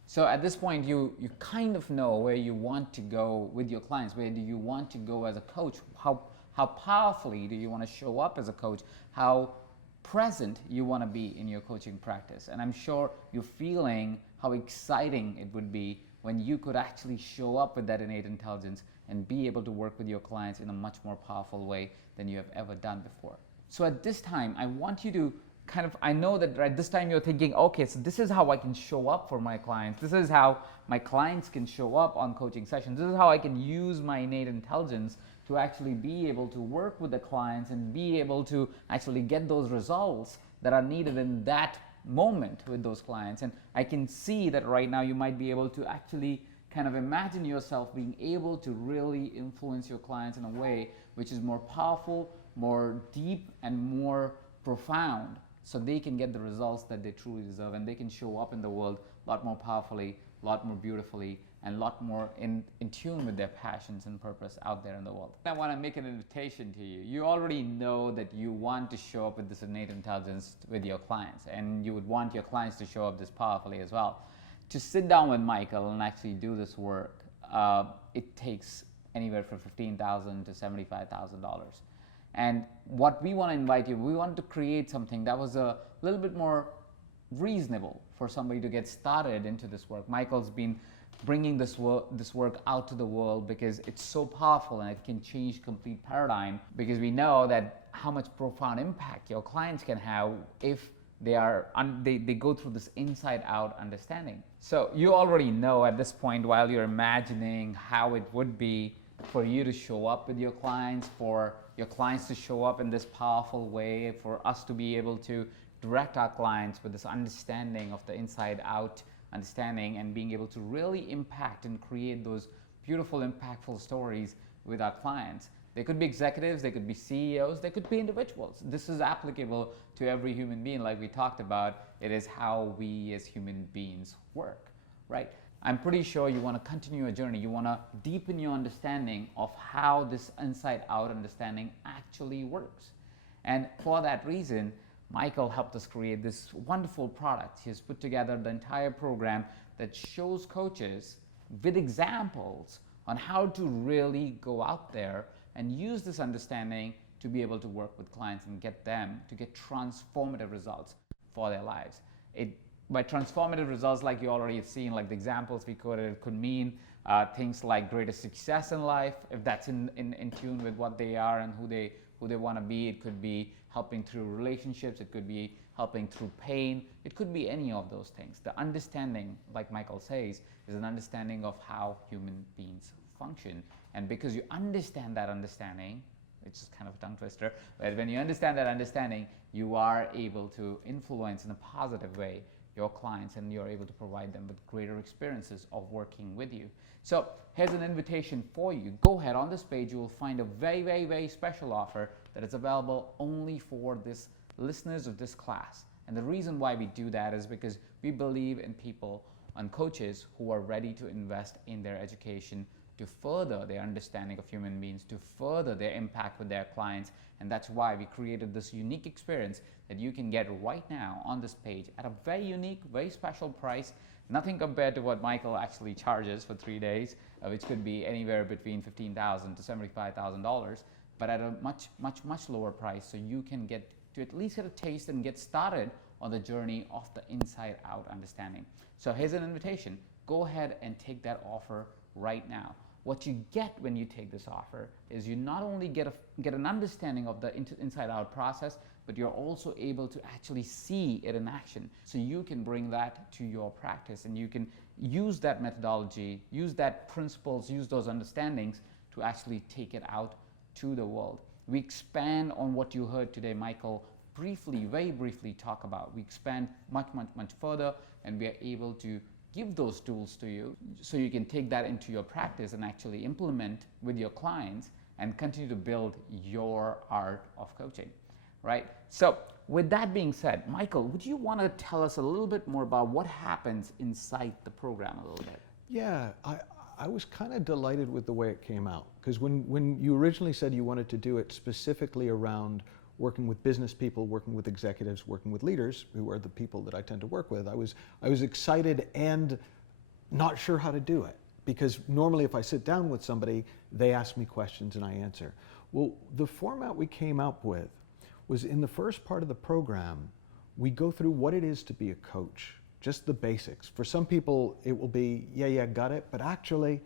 So at this point, you kind of know where you want to go with your clients. Where do you want to go as a coach? How powerfully do you want to show up as a coach? How present you want to be in your coaching practice? And I'm sure you're feeling how exciting it would be when you could actually show up with that innate intelligence and be able to work with your clients in a much more powerful way than you have ever done before. So at this time, I want you to I know that right this time you're thinking, okay, so this is how I can show up for my clients. This is how my clients can show up on coaching sessions. This is how I can use my innate intelligence to actually be able to work with the clients and be able to actually get those results that are needed in that moment with those clients. And I can see that right now you might be able to actually kind of imagine yourself being able to really influence your clients in a way which is more powerful, more deep, and more profound, so they can get the results that they truly deserve, and they can show up in the world a lot more powerfully, a lot more beautifully, and a lot more in tune with their passions and purpose out there in the world. I want to make an invitation to you. You already know that you want to show up with this innate intelligence with your clients, and you would want your clients to show up this powerfully as well. To sit down with Michael and actually do this work, it takes anywhere from $15,000 to $75,000. And what we want to invite you, we wanted to create something that was a little bit more reasonable for somebody to get started into this work. Michael's been bringing this work out to the world because it's so powerful and it can change complete paradigm, because we know that how much profound impact your clients can have if they go through this inside out understanding. So you already know at this point, while you're imagining how it would be for you to show up with your clients, for your clients to show up in this powerful way, for us to be able to direct our clients with this understanding of the inside out understanding, and being able to really impact and create those beautiful, impactful stories with our clients. They could be executives, they could be CEOs, they could be individuals. This is applicable to every human being, like we talked about. It is how we as human beings work, right? I'm pretty sure you want to continue your journey. You want to deepen your understanding of how this inside out understanding actually works. And for that reason, Michael helped us create this wonderful product. He's put together the entire program that shows coaches with examples on how to really go out there and use this understanding to be able to work with clients and get them to get transformative results for their lives. By transformative results, like you already have seen, like the examples we quoted, it could mean things like greater success in life, if that's in tune with what they are and who they want to be. It could be helping through relationships, it could be helping through pain, it could be any of those things. The understanding, like Michael says, is an understanding of how human beings function. And because you understand that understanding, it's just kind of a tongue twister, but when you understand that understanding, you are able to influence in a positive way your clients, and you're able to provide them with greater experiences of working with you. So here's an invitation for you. Go ahead, on this page you will find a very, very, very special offer that is available only for this listeners of this class. And the reason why we do that is because we believe in people and coaches who are ready to invest in their education to further their understanding of human beings, to further their impact with their clients. And that's why we created this unique experience that you can get right now on this page at a very unique, very special price. Nothing compared to what Michael actually charges for 3 days, which could be anywhere between $15,000 to $75,000, but at a much, much, much lower price, so you can get to at least get a taste and get started on the journey of the inside out understanding. So here's an invitation. Go ahead and take that offer right now. What you get when you take this offer is you not only get an understanding of the inside out process, but you're also able to actually see it in action. So you can bring that to your practice, and you can use that methodology, use that principles, use those understandings to actually take it out to the world. We expand on what you heard today, Michael briefly, very briefly talk about. We expand much, much, much further, and we are able to give those tools to you so you can take that into your practice and actually implement with your clients and continue to build your art of coaching, right? So with that being said, Michael, would you want to tell us a little bit more about what happens inside the program a little bit? Yeah, I was kind of delighted with the way it came out, because when you originally said you wanted to do it specifically around working with business people, working with executives, working with leaders, who are the people that I tend to work with, I was excited and not sure how to do it. Because normally if I sit down with somebody, they ask me questions and I answer. Well, the format we came up with was, in the first part of the program, we go through what it is to be a coach, just the basics. For some people, it will be, yeah, got it. But actually,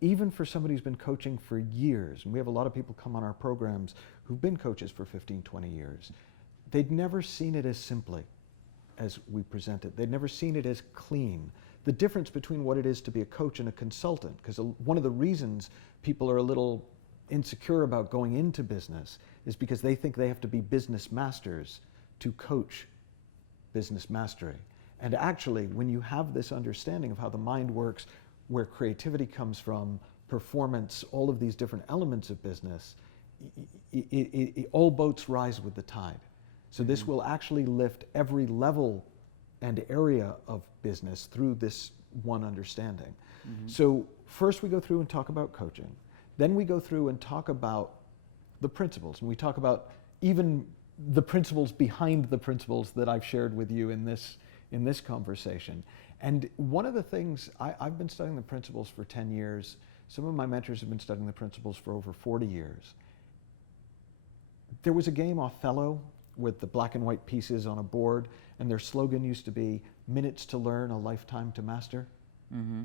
even for somebody who's been coaching for years, and we have a lot of people come on our programs who've been coaches for 15, 20 years, they'd never seen it as simply as we present it. They'd never seen it as clean. The difference between what it is to be a coach and a consultant, because one of the reasons people are a little insecure about going into business is because they think they have to be business masters to coach business mastery. And actually, when you have this understanding of how the mind works, where creativity comes from, performance, all of these different elements of business, all boats rise with the tide. So this will actually lift every level and area of business through this one understanding. So first we go through and talk about coaching. Then we go through and talk about the principles. And we talk about even the principles behind the principles that I've shared with you in this conversation. And one of the things, I've been studying the principles for 10 years. Some of my mentors have been studying the principles for over 40 years. there was a game, Othello, with the black and white pieces on a board, and their slogan used to be, "Minutes to learn, a lifetime to master." Mm-hmm.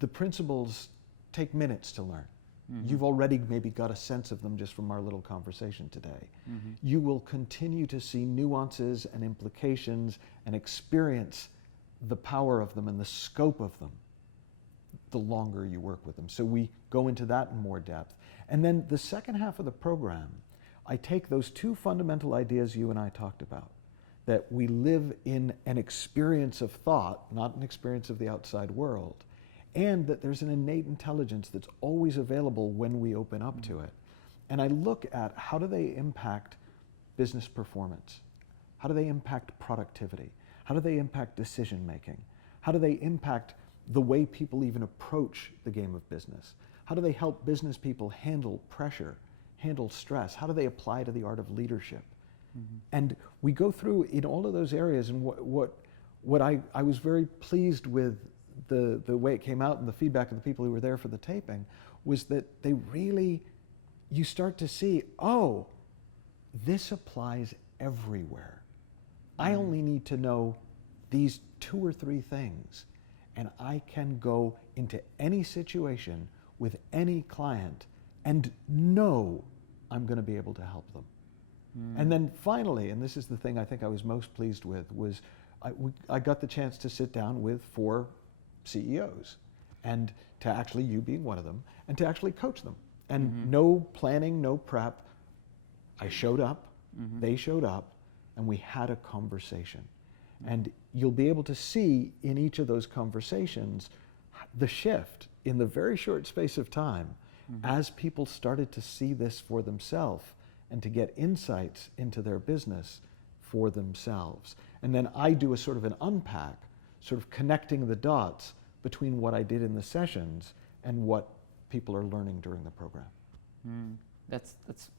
The principles take minutes to learn. Mm-hmm. You've already maybe got a sense of them just from our little conversation today. Mm-hmm. You will continue to see nuances and implications and experience the power of them and the scope of them the longer you work with them. So we go into that in more depth. And then the second half of the program, I take those two fundamental ideas you and I talked about, that we live in an experience of thought, not an experience of the outside world, and that there's an innate intelligence that's always available when we open up to it. And I look at how do they impact business performance? How do they impact productivity? How do they impact decision making? How do they impact the way people even approach the game of business? How do they help business people handle pressure, handle stress? How do they apply to the art of leadership? Mm-hmm. And we go through in all of those areas, and what I was very pleased with the way it came out and the feedback of the people who were there for the taping was that they really, you start to see, oh, this applies everywhere. I only need to know these 2 or 3 things, and I can go into any situation with any client and know I'm going to be able to help them. And then finally, and this is the thing I think I was most pleased with, was I got the chance to sit down with 4 CEOs, and to actually, you being one of them, and to actually coach them. And no planning, no prep. I showed up, they showed up, and we had a conversation. And you'll be able to see in each of those conversations the shift in the very short space of time as people started to see this for themselves and to get insights into their business for themselves. And then I do a sort of an unpack, sort of connecting the dots between what I did in the sessions and what people are learning during the program. That's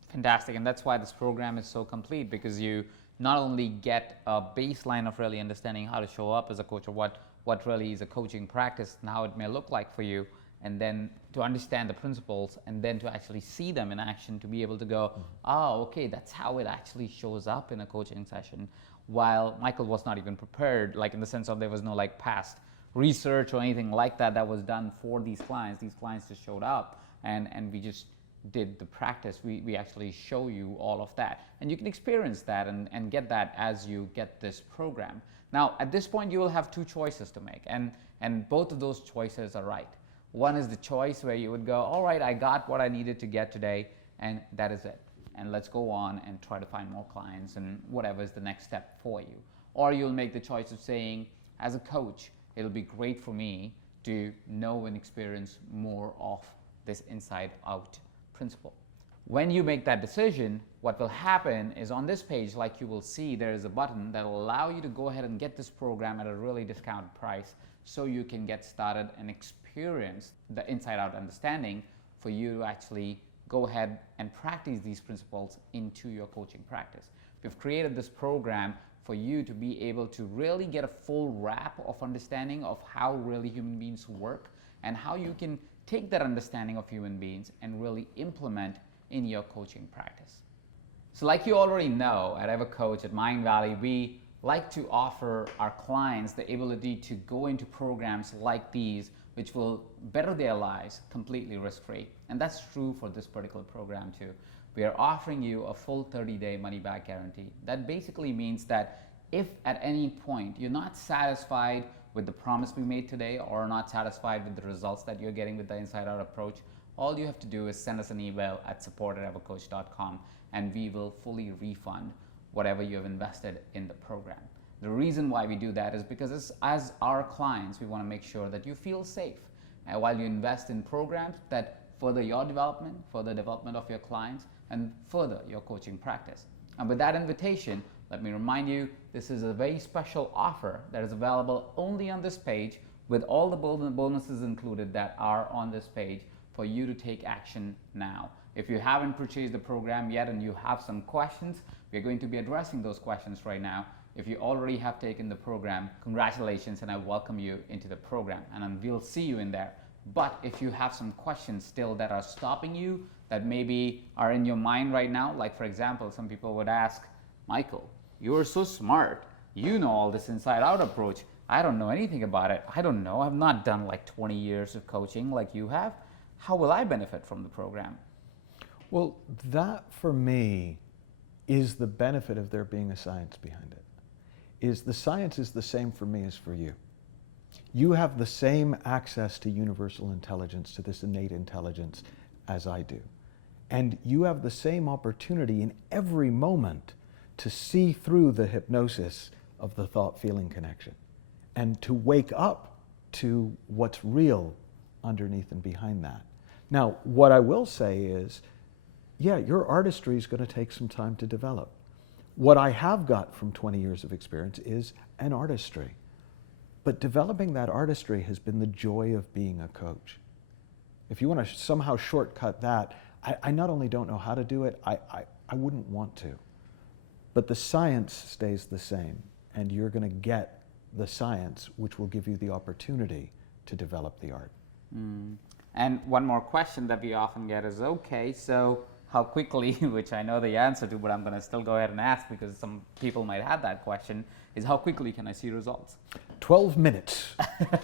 fantastic, and that's why this program is so complete, because you not only get a baseline of really understanding how to show up as a coach, or what really is a coaching practice and how it may look like for you, and then to understand the principles, and then to actually see them in action, to be able to go, oh, okay, that's how it actually shows up in a coaching session. While Michael was not even prepared, like in the sense of there was no like past research or anything like that was done for these clients. These clients just showed up, and we just did the practice. We actually show you all of that, and you can experience that and get that as you get this program. Now at this point you will have 2 choices to make, and both of those choices are right. One is the choice where you would go, all right, I got what I needed to get today, and that is it, and let's go on and try to find more clients and whatever is the next step for you. Or you'll make the choice of saying, as a coach, it'll be great for me to know and experience more of this inside out principle. When you make that decision, what will happen is on this page, like you will see, there is a button that will allow you to go ahead and get this program at a really discounted price, so you can get started and experience the inside out understanding for you to actually go ahead and practice these principles into your coaching practice. We've created this program for you to be able to really get a full wrap of understanding of how really human beings work, and how you can take that understanding of human beings and really implement in your coaching practice. So like you already know, at Evercoach, at Mindvalley, we like to offer our clients the ability to go into programs like these, which will better their lives completely risk-free. And that's true for this particular program too. We are offering you a full 30-day money-back guarantee. That basically means that if at any point you're not satisfied with the promise we made today, or not satisfied with the results that you're getting with the inside out approach, all you have to do is send us an email at support@evercoach.com, and we will fully refund whatever you have invested in the program. The reason why we do that is because as our clients, we want to make sure that you feel safe while you invest in programs that further your development, further development of your clients, and further your coaching practice. And with that invitation, let me remind you, this is a very special offer that is available only on this page, with all the bonuses included that are on this page, for you to take action now. If you haven't purchased the program yet and you have some questions, we're going to be addressing those questions right now. If you already have taken the program, congratulations, and I welcome you into the program, and we'll see you in there But if you have some questions still that are stopping you, that maybe are in your mind right now, like for example, some people would ask, Michael, you're so smart. You know all this inside out approach. I don't know anything about it. I don't know. I've not done like 20 years of coaching like you have. How will I benefit from the program? Well, that for me is the benefit of there being a science behind it. Is the science is the same for me as for you. You have the same access to universal intelligence, to this innate intelligence, as I do. And you have the same opportunity in every moment to see through the hypnosis of the thought-feeling connection and to wake up to what's real underneath and behind that. Now, what I will say is, yeah, your artistry is going to take some time to develop. What I have got from 20 years of experience is an artistry. But developing that artistry has been the joy of being a coach. If you want to somehow shortcut that, I not only don't know how to do it, I wouldn't want to. But the science stays the same, and you're going to get the science, which will give you the opportunity to develop the art. And one more question that we often get is, okay, so how quickly, which I know the answer to, but I'm going to still go ahead and ask because some people might have that question, is how quickly can I see results? 12 minutes.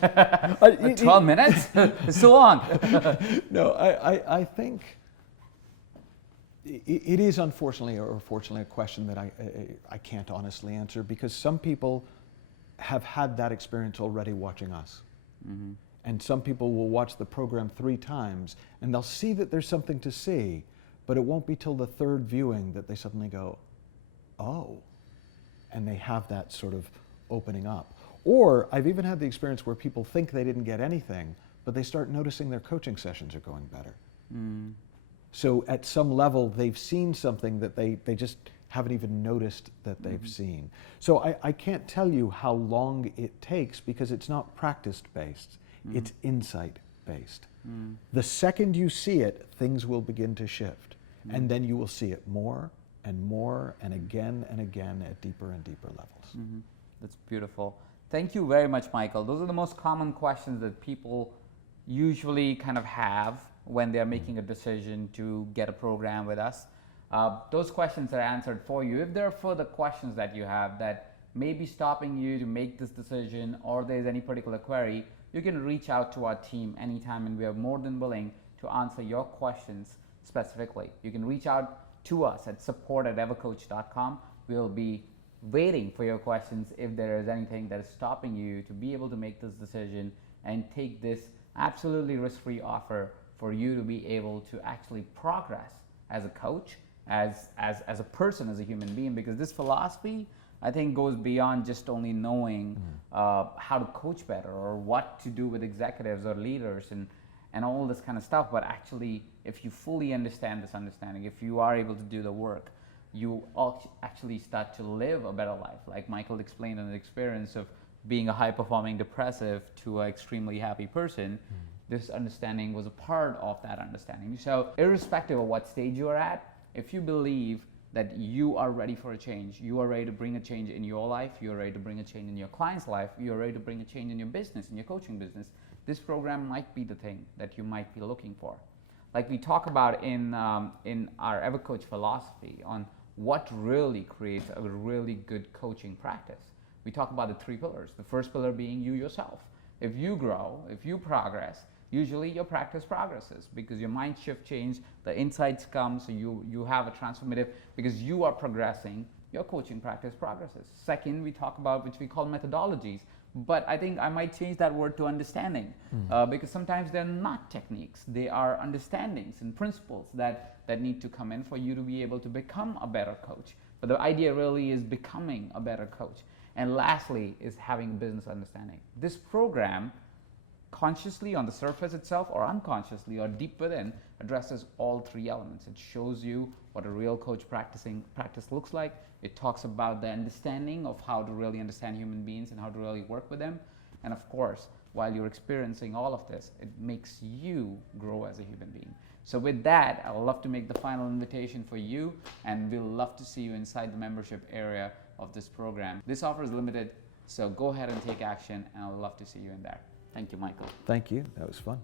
12 minutes? It's so long. No, I think it is unfortunately or fortunately a question that I can't honestly answer, because some people have had that experience already watching us. Mm-hmm. And some people will watch the program 3 times and they'll see that there's something to see, but it won't be till the 3rd viewing that they suddenly go, oh, and they have that sort of opening up. Or I've even had the experience where people think they didn't get anything, but they start noticing their coaching sessions are going better. Mm. So at some level, they've seen something that they just haven't even noticed that they've seen. So I can't tell you how long it takes, because it's not practice-based, it's insight-based. The second you see it, things will begin to shift. And then you will see it more and again at deeper and deeper levels. That's beautiful. Thank you very much, Michael. Those are the most common questions that people usually kind of have when they're making a decision to get a program with us. Those questions are answered for you. If there are further questions that you have that may be stopping you to make this decision, or there's any particular query, you can reach out to our team anytime, and we are more than willing to answer your questions specifically. You can reach out to us at support@evercoach.com. We'll be waiting for your questions if there is anything that is stopping you to be able to make this decision and take this absolutely risk-free offer for you to be able to actually progress as a coach, as a person, as a human being, because this philosophy, I think, goes beyond just only knowing how to coach better or what to do with executives or leaders and all this kind of stuff. But actually, if you fully understand this understanding, if you are able to do the work, you actually start to live a better life. Like Michael explained in the experience of being a high-performing depressive to an extremely happy person, this understanding was a part of that understanding. So irrespective of what stage you are at, if you believe that you are ready for a change, you are ready to bring a change in your life, you're ready to bring a change in your client's life, you're ready to bring a change in your business, in your coaching business, this program might be the thing that you might be looking for. Like we talk about in our Evercoach philosophy on what really creates a really good coaching practice. We talk about the 3 pillars. The first pillar being you yourself. If you grow, if you progress, usually your practice progresses because your mind shift change, the insights come, so you have a transformative, because you are progressing, your coaching practice progresses. Second, we talk about, which we call methodologies, but I think I might change that word to understanding, because sometimes they're not techniques, they are understandings and principles that need to come in for you to be able to become a better coach. But the idea really is becoming a better coach. And lastly is having a business understanding. This program, consciously on the surface itself or unconsciously or deep within, addresses all 3 elements. It shows you what a real coach practice looks like. It talks about the understanding of how to really understand human beings and how to really work with them. And of course, while you're experiencing all of this, it makes you grow as a human being. So with that, I would love to make the final invitation for you, and we'll love to see you inside the membership area of this program. This offer is limited, so go ahead and take action, and I'd love to see you in there. Thank you, Michael. Thank you. That was fun.